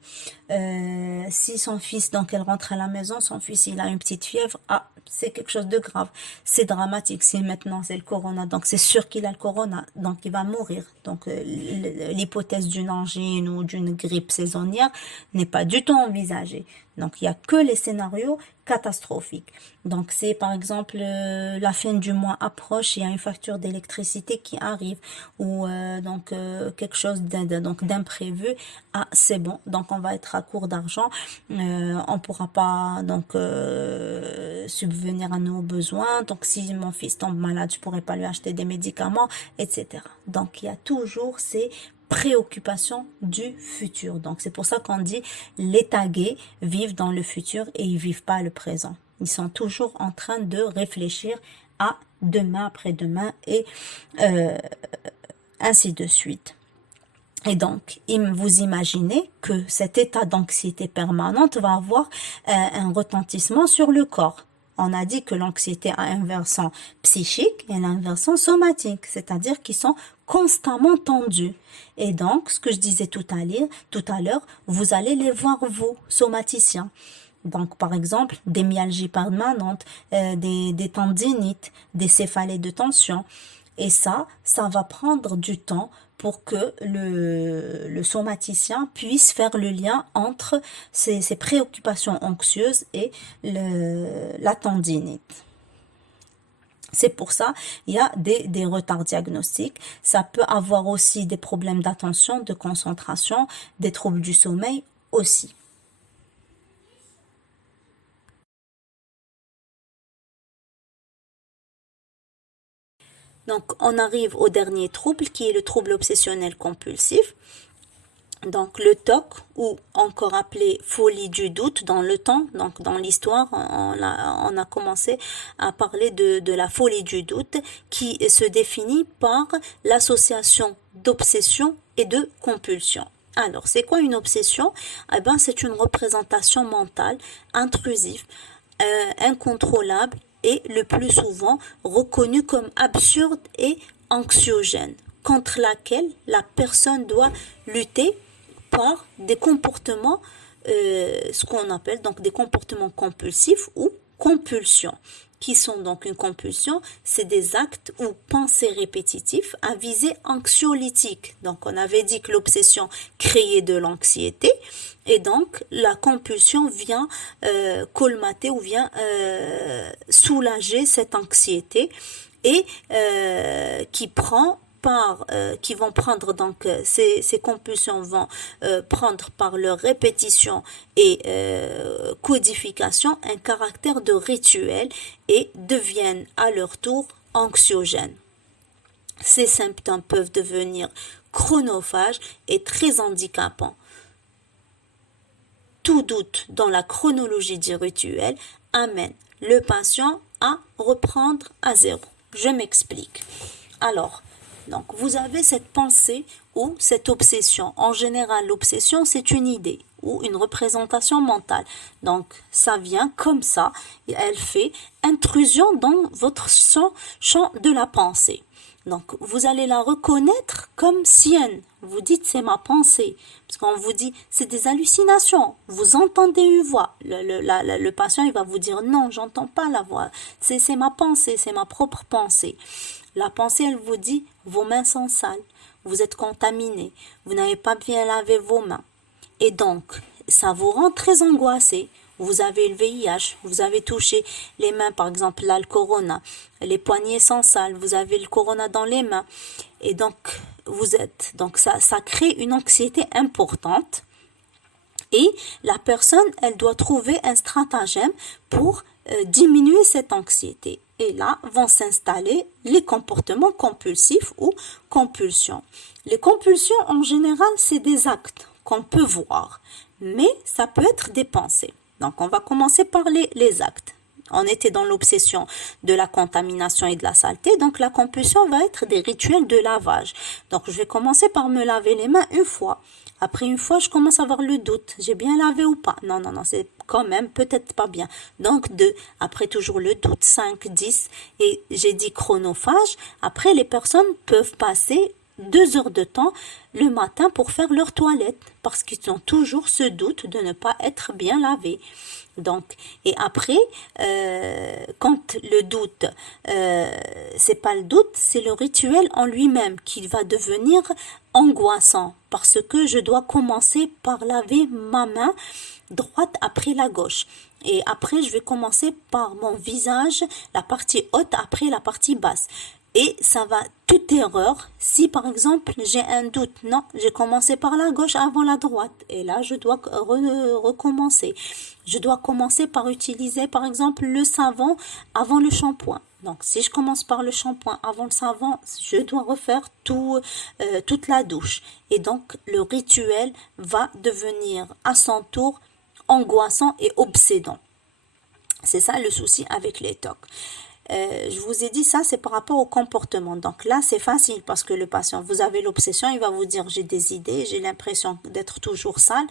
Si son fils, donc elle rentre à la maison, son fils il a une petite fièvre, ah, c'est quelque chose de grave, c'est dramatique, c'est maintenant, c'est le corona, donc c'est sûr qu'il a le corona, donc il va mourir. Donc l'hypothèse d'une angine ou d'une grippe saisonnière n'est pas du tout envisagée. Donc il n'y a que les scénarios catastrophiques. Donc c'est par exemple la fin du mois approche, il y a une facture d'électricité qui arrive ou quelque chose d'imprévu. Ah c'est bon, donc on va être à court d'argent, on pourra pas donc subvenir à nos besoins. Donc si mon fils tombe malade, je pourrais pas lui acheter des médicaments, etc. Donc il y a toujours ces préoccupation du futur. Donc c'est pour ça qu'on dit les tagués vivent dans le futur et ils vivent pas le présent. Ils sont toujours en train de réfléchir à demain, après-demain et ainsi de suite. Et donc, vous imaginez que cet état d'anxiété permanente va avoir un retentissement sur le corps. On a dit que l'anxiété a un versant psychique et un versant somatique, c'est-à-dire qu'ils sont constamment tendus. Et donc, ce que je disais tout à l'heure, vous allez les voir, vous, somaticiens. Donc, par exemple, des myalgies permanentes, des tendinites, des céphalées de tension. Et ça va prendre du temps pour que le somaticien puisse faire le lien entre ces préoccupations anxieuses et la tendinite. C'est pour ça, il y a des retards diagnostiques. Ça peut avoir aussi des problèmes d'attention, de concentration, des troubles du sommeil aussi. Donc, on arrive au dernier trouble qui est le trouble obsessionnel compulsif. Donc, le TOC, ou encore appelé folie du doute dans le temps, donc dans l'histoire, on a commencé à parler de la folie du doute qui se définit par l'association d'obsession et de compulsion. Alors, c'est quoi une obsession? Eh ben, c'est une représentation mentale intrusive, incontrôlable et le plus souvent reconnue comme absurde et anxiogène, contre laquelle la personne doit lutter par des comportements, ce qu'on appelle donc des comportements compulsifs ou compulsions. Qui sont donc une compulsion? C'est des actes ou pensées répétitifs à visée anxiolytique. Donc on avait dit que l'obsession créait de l'anxiété et donc la compulsion vient colmater ou vient soulager cette anxiété et qui vont prendre donc ces compulsions vont prendre par leur répétition et codification un caractère de rituel et deviennent à leur tour anxiogènes. Ces symptômes peuvent devenir chronophages et très handicapants. Tout doute dans la chronologie du rituel amène le patient à reprendre à zéro. Je m'explique. Alors, donc, vous avez cette pensée ou cette obsession. En général, l'obsession, c'est une idée ou une représentation mentale. Donc, ça vient comme ça et elle fait intrusion dans votre champ de la pensée. Donc, vous allez la reconnaître comme sienne. Vous dites, c'est ma pensée. Parce qu'on vous dit, c'est des hallucinations. Vous entendez une voix. Le patient, il va vous dire, non, j'entends pas la voix. C'est ma pensée, c'est ma propre pensée. La pensée, elle vous dit, vos mains sont sales, vous êtes contaminé, vous n'avez pas bien lavé vos mains. Et donc, ça vous rend très angoissé. Vous avez le VIH, vous avez touché les mains, par exemple, là, le corona, les poignets sont sales, vous avez le corona dans les mains. Et donc, ça crée une anxiété importante. Et la personne, elle doit trouver un stratagème pour diminuer cette anxiété. Et là vont s'installer les comportements compulsifs ou compulsions. Les compulsions, en général, c'est des actes qu'on peut voir, mais ça peut être des pensées. Donc, on va commencer par les actes. On était dans l'obsession de la contamination et de la saleté, donc la compulsion va être des rituels de lavage. Donc, je vais commencer par me laver les mains une fois. Après une fois, je commence à avoir le doute. J'ai bien lavé ou pas? Non, c'est quand même peut-être pas bien. Donc 2, après toujours le doute, 5, 10. Et j'ai dit chronophage. Après, les personnes peuvent passer 2 heures de temps le matin pour faire leur toilette parce qu'ils ont toujours ce doute de ne pas être bien lavés. Donc, et après, quand le doute, c'est pas le doute, c'est le rituel en lui-même qui va devenir angoissant parce que je dois commencer par laver ma main droite après la gauche. Et après, je vais commencer par mon visage, la partie haute après la partie basse. Et ça va, toute erreur, si par exemple j'ai un doute, non, j'ai commencé par la gauche avant la droite, et là je dois recommencer. Je dois commencer par utiliser par exemple le savon avant le shampoing. Donc si je commence par le shampoing avant le savon, je dois refaire toute la douche. Et donc le rituel va devenir à son tour angoissant et obsédant. C'est ça le souci avec les TOC. Je vous ai dit ça, c'est par rapport au comportement. Donc là, c'est facile parce que le patient, vous avez l'obsession, il va vous dire j'ai des idées, j'ai l'impression d'être toujours sale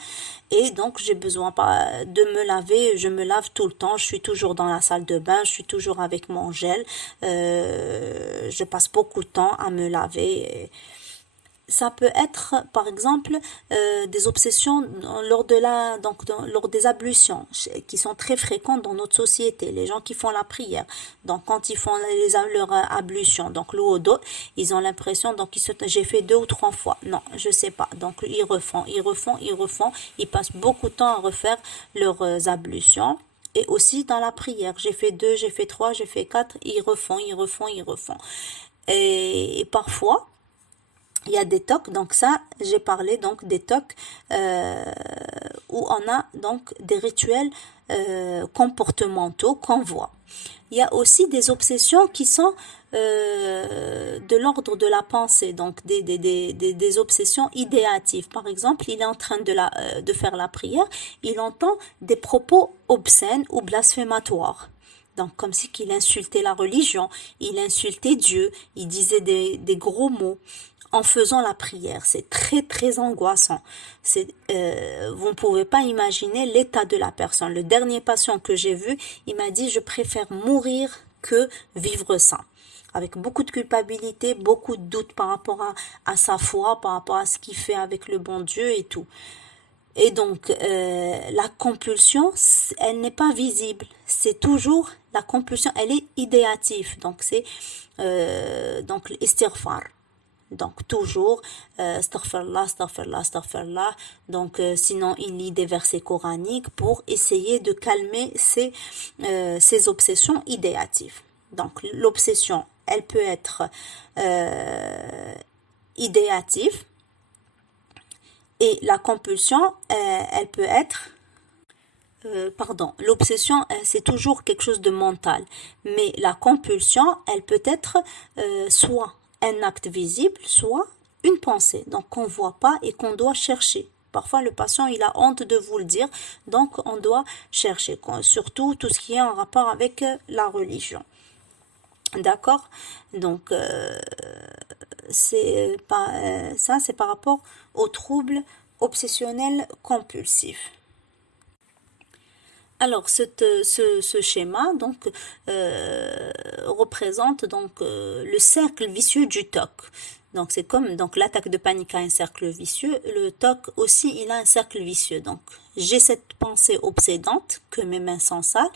et donc j'ai besoin de me laver. Je me lave tout le temps, je suis toujours dans la salle de bain, je suis toujours avec mon gel. Je passe beaucoup de temps à me laver. Ça peut être, par exemple, des obsessions lors des ablutions qui sont très fréquentes dans notre société. Les gens qui font la prière, donc quand ils font leur ablution, donc l'eau au dos, ils ont l'impression, donc j'ai fait 2 ou 3 fois. Non, je sais pas. Donc ils refont. Ils passent beaucoup de temps à refaire leurs ablutions. Et aussi dans la prière, j'ai fait 2, j'ai fait 3, j'ai fait 4, ils refont, ils refont, ils refont. Et parfois, il y a des tocs, donc ça, j'ai parlé donc des tocs où on a donc des rituels comportementaux qu'on voit. Il y a aussi des obsessions qui sont de l'ordre de la pensée, donc des obsessions idéatives. Par exemple, il est en train de faire la prière, il entend des propos obscènes ou blasphématoires. Donc, comme si qu'il insultait la religion, il insultait Dieu, il disait des gros mots en faisant la prière. C'est très, très angoissant. Vous ne pouvez pas imaginer l'état de la personne. Le dernier patient que j'ai vu, il m'a dit, je préfère mourir que vivre ça. Avec beaucoup de culpabilité, beaucoup de doutes par rapport à sa foi, par rapport à ce qu'il fait avec le bon Dieu et tout. Et donc, la compulsion, elle n'est pas visible. C'est toujours, la compulsion, elle est idéative. Donc, c'est donc l'istighfar. Donc, toujours, astaghfirullah, astaghfirullah, astaghfirullah. Donc, sinon, il lit des versets coraniques pour essayer de calmer ces obsessions idéatives. Donc, l'obsession, elle peut être idéative. Et la compulsion, elle peut être, l'obsession, c'est toujours quelque chose de mental. Mais la compulsion, elle peut être soit un acte visible, soit une pensée. Donc, qu'on ne voit pas et qu'on doit chercher. Parfois, le patient, il a honte de vous le dire. Donc, on doit chercher. Surtout, tout ce qui est en rapport avec la religion. D'accord? Donc, c'est par rapport aux troubles obsessionnels compulsifs. Alors, ce schéma donc représente donc le cercle vicieux du TOC. Donc, c'est comme donc l'attaque de panique a un cercle vicieux, le TOC aussi, il a un cercle vicieux. Donc, j'ai cette pensée obsédante que mes mains sont sales,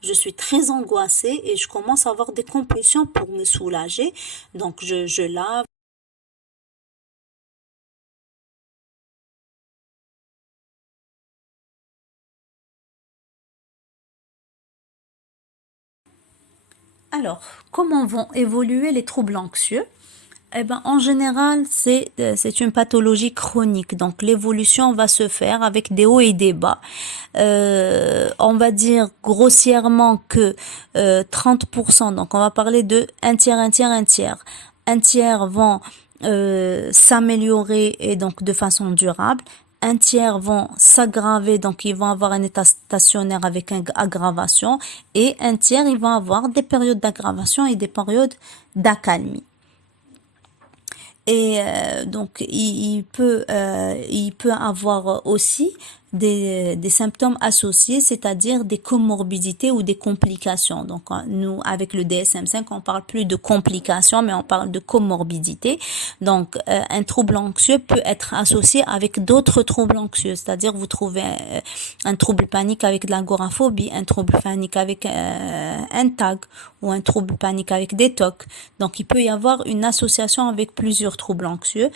je suis très angoissée et je commence à avoir des compulsions pour me soulager. Donc, je lave. Alors, comment vont évoluer les troubles anxieux? Eh ben, en général, c'est une pathologie chronique. Donc, l'évolution va se faire avec des hauts et des bas. On va dire grossièrement que 30%, donc on va parler de un tiers, un tiers, un tiers. Un tiers vont s'améliorer et donc de façon durable. Un tiers vont s'aggraver, donc ils vont avoir un état stationnaire avec une aggravation. Et un tiers, ils vont avoir des périodes d'aggravation et des périodes d'accalmie. Et donc, il peut avoir aussi des symptômes associés, c'est-à-dire des comorbidités ou des complications. Donc, nous, avec le DSM-5, on parle plus de complications, mais on parle de comorbidité. Donc, un trouble anxieux peut être associé avec d'autres troubles anxieux, c'est-à-dire vous trouvez un trouble panique avec de l'agoraphobie, un trouble panique avec un TAG ou un trouble panique avec des TOC. Donc, il peut y avoir une association avec plusieurs troubles anxieux.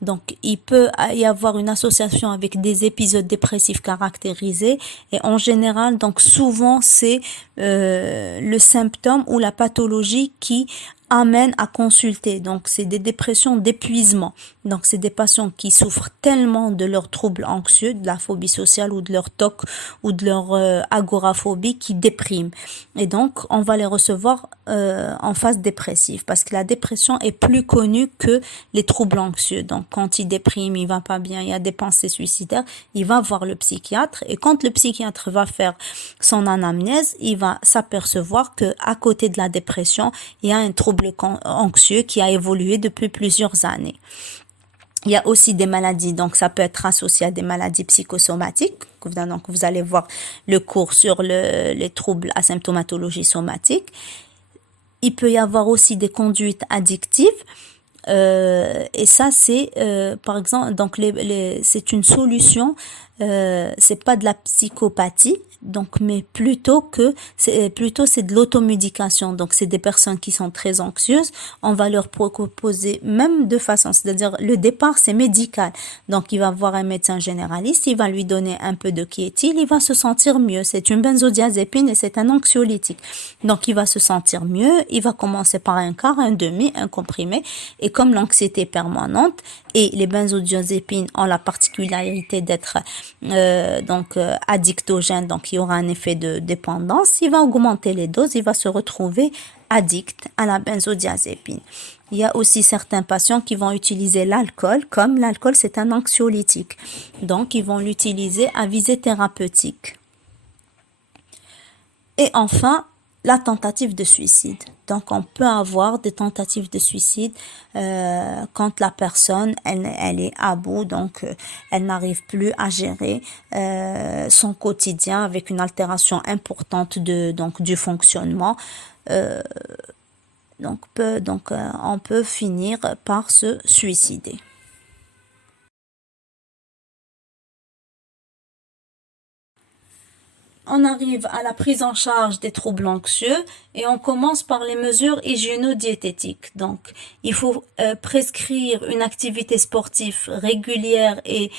Donc, il peut y avoir une association avec des épisodes dépressifs caractérisés. Et en général, donc souvent, c'est le symptôme ou la pathologie qui amène à consulter. Donc, c'est des dépressions d'épuisement. Donc, c'est des patients qui souffrent tellement de leurs troubles anxieux, de la phobie sociale ou de leur TOC ou de leur agoraphobie qui dépriment. Et donc, on va les recevoir en phase dépressive parce que la dépression est plus connue que les troubles anxieux. Donc, quand il déprime, il va pas bien, il y a des pensées suicidaires, il va voir le psychiatre et quand le psychiatre va faire son anamnèse, il va s'apercevoir que à côté de la dépression, il y a un trouble anxieux qui a évolué depuis plusieurs années. Il y a aussi des maladies, donc ça peut être associé à des maladies psychosomatiques. Donc vous allez voir le cours sur les troubles à symptomatologie somatique. Il peut y avoir aussi des conduites addictives. Et ça, c'est par exemple, donc c'est une solution c'est pas de la psychopathie, donc, mais plutôt c'est de l'automédication. Donc, c'est des personnes qui sont très anxieuses. On va leur proposer, même de façon, c'est-à-dire, le départ, c'est médical. Donc, il va voir un médecin généraliste, il va lui donner un peu de Kétil, il va se sentir mieux. C'est une benzodiazépine et c'est un anxiolytique. Donc, il va se sentir mieux. Il va commencer par un quart, un demi, un comprimé. Et comme l'anxiété est permanente et les benzodiazépines ont la particularité d'être addictogènes, donc il y aura un effet de dépendance, il va augmenter les doses, il va se retrouver addict à la benzodiazépine. Il y a aussi certains patients qui vont utiliser l'alcool, comme l'alcool c'est un anxiolytique, donc ils vont l'utiliser à visée thérapeutique. Et enfin, la tentative de suicide. Donc, on peut avoir des tentatives de suicide quand la personne, elle est à bout, donc elle n'arrive plus à gérer son quotidien avec une altération importante du fonctionnement. On peut finir par se suicider. On arrive à la prise en charge des troubles anxieux et on commence par les mesures hygiéno-diététiques. Donc, il faut prescrire une activité sportive régulière et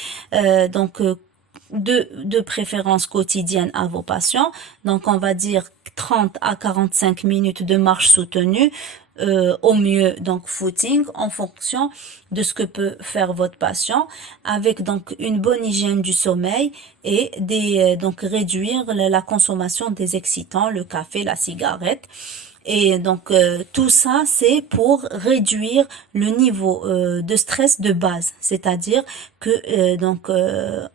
de préférence quotidienne à vos patients. Donc, on va dire 30 à 45 minutes de marche soutenue. Au mieux donc footing en fonction de ce que peut faire votre patient, avec donc une bonne hygiène du sommeil et donc réduire la consommation des excitants, le café, la cigarette. Et donc tout ça c'est pour réduire le niveau de stress de base, c'est-à-dire que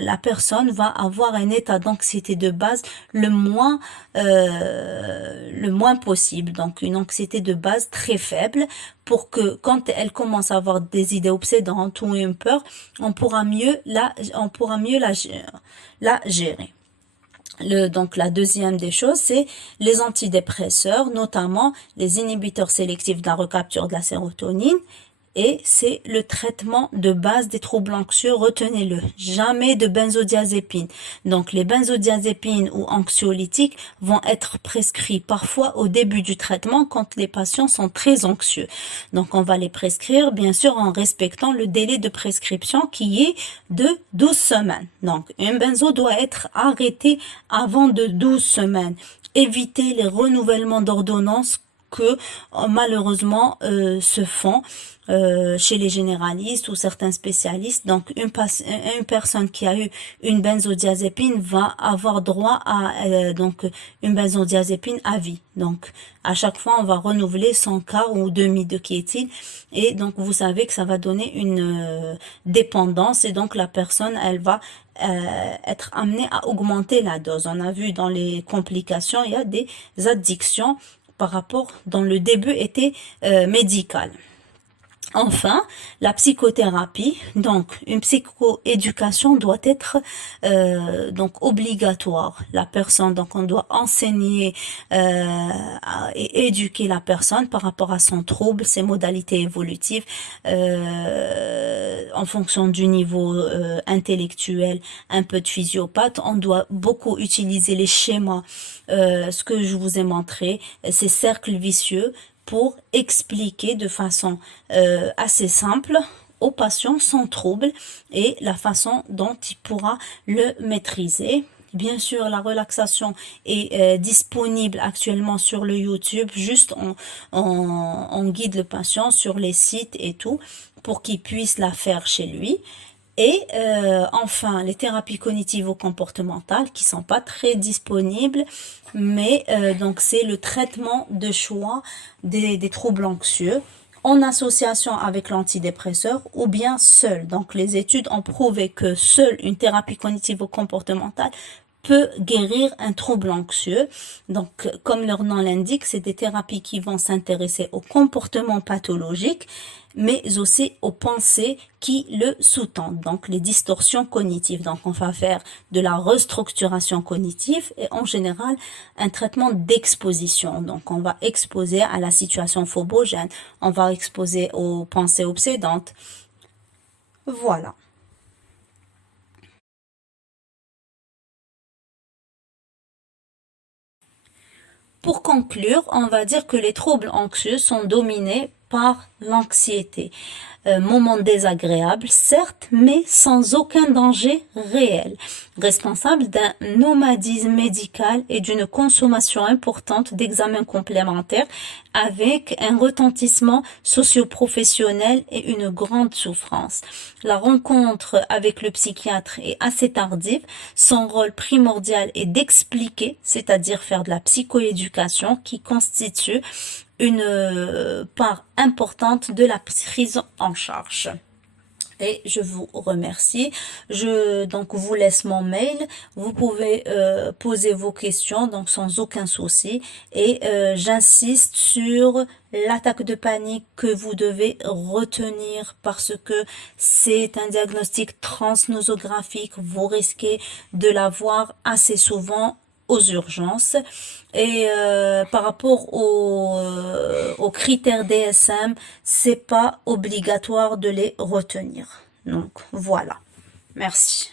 la personne va avoir un état d'anxiété de base le moins possible, donc une anxiété de base très faible, pour que quand elle commence à avoir des idées obsédantes ou une peur, on pourra mieux la gérer. Donc la deuxième des choses, c'est les antidépresseurs, notamment les inhibiteurs sélectifs de la recapture de la sérotonine. Et c'est le traitement de base des troubles anxieux, retenez-le, jamais de benzodiazépine. Donc les benzodiazépines ou anxiolytiques vont être prescrits parfois au début du traitement quand les patients sont très anxieux. Donc on va les prescrire bien sûr en respectant le délai de prescription qui est de 12 semaines. Donc une benzo doit être arrêtée avant de 12 semaines. Évitez les renouvellements d'ordonnances que malheureusement se font chez les généralistes ou certains spécialistes. Donc une personne qui a eu une benzodiazépine va avoir droit à une benzodiazépine à vie. Donc à chaque fois on va renouveler son quart ou demi de kétine et donc vous savez que ça va donner une dépendance et donc la personne elle va être amenée à augmenter la dose. On a vu dans les complications il y a des addictions par rapport dans le début était médical. Enfin, la psychothérapie, donc une psychoéducation doit être donc obligatoire. La personne, donc on doit enseigner et éduquer la personne par rapport à son trouble, ses modalités évolutives, en fonction du niveau intellectuel, un peu de physiopathe. On doit beaucoup utiliser les schémas, ce que je vous ai montré, ces cercles vicieux, pour expliquer de façon assez simple au patient son trouble et la façon dont il pourra le maîtriser. Bien sûr, la relaxation est disponible actuellement sur le YouTube. Juste on guide le patient sur les sites et tout pour qu'il puisse la faire chez lui. Et enfin, les thérapies cognitivo-comportementales qui sont pas très disponibles, mais donc c'est le traitement de choix des troubles anxieux en association avec l'antidépresseur ou bien seul. Donc les études ont prouvé que seule une thérapie cognitivo-comportementale peut guérir un trouble anxieux. Donc, comme leur nom l'indique, c'est des thérapies qui vont s'intéresser au comportement pathologique, mais aussi aux pensées qui le sous-tendent, donc les distorsions cognitives. Donc, on va faire de la restructuration cognitive et en général, un traitement d'exposition. Donc, on va exposer à la situation phobogène, on va exposer aux pensées obsédantes. Voilà. Pour conclure, on va dire que les troubles anxieux sont dominés par l'anxiété. Moment désagréable, certes, mais sans aucun danger réel. Responsable d'un nomadisme médical et d'une consommation importante d'examens complémentaires avec un retentissement socio-professionnel et une grande souffrance. La rencontre avec le psychiatre est assez tardive. Son rôle primordial est d'expliquer, c'est-à-dire faire de la psychoéducation qui constitue une part importante de la prise en charge. Et je vous remercie. Je donc vous laisse mon mail. Vous pouvez poser vos questions donc sans aucun souci. Et j'insiste sur l'attaque de panique que vous devez retenir parce que c'est un diagnostic transnosographique. Vous risquez de l'avoir assez souvent aux urgences. Et par rapport aux critères DSM, c'est pas obligatoire de les retenir. Donc voilà. Merci.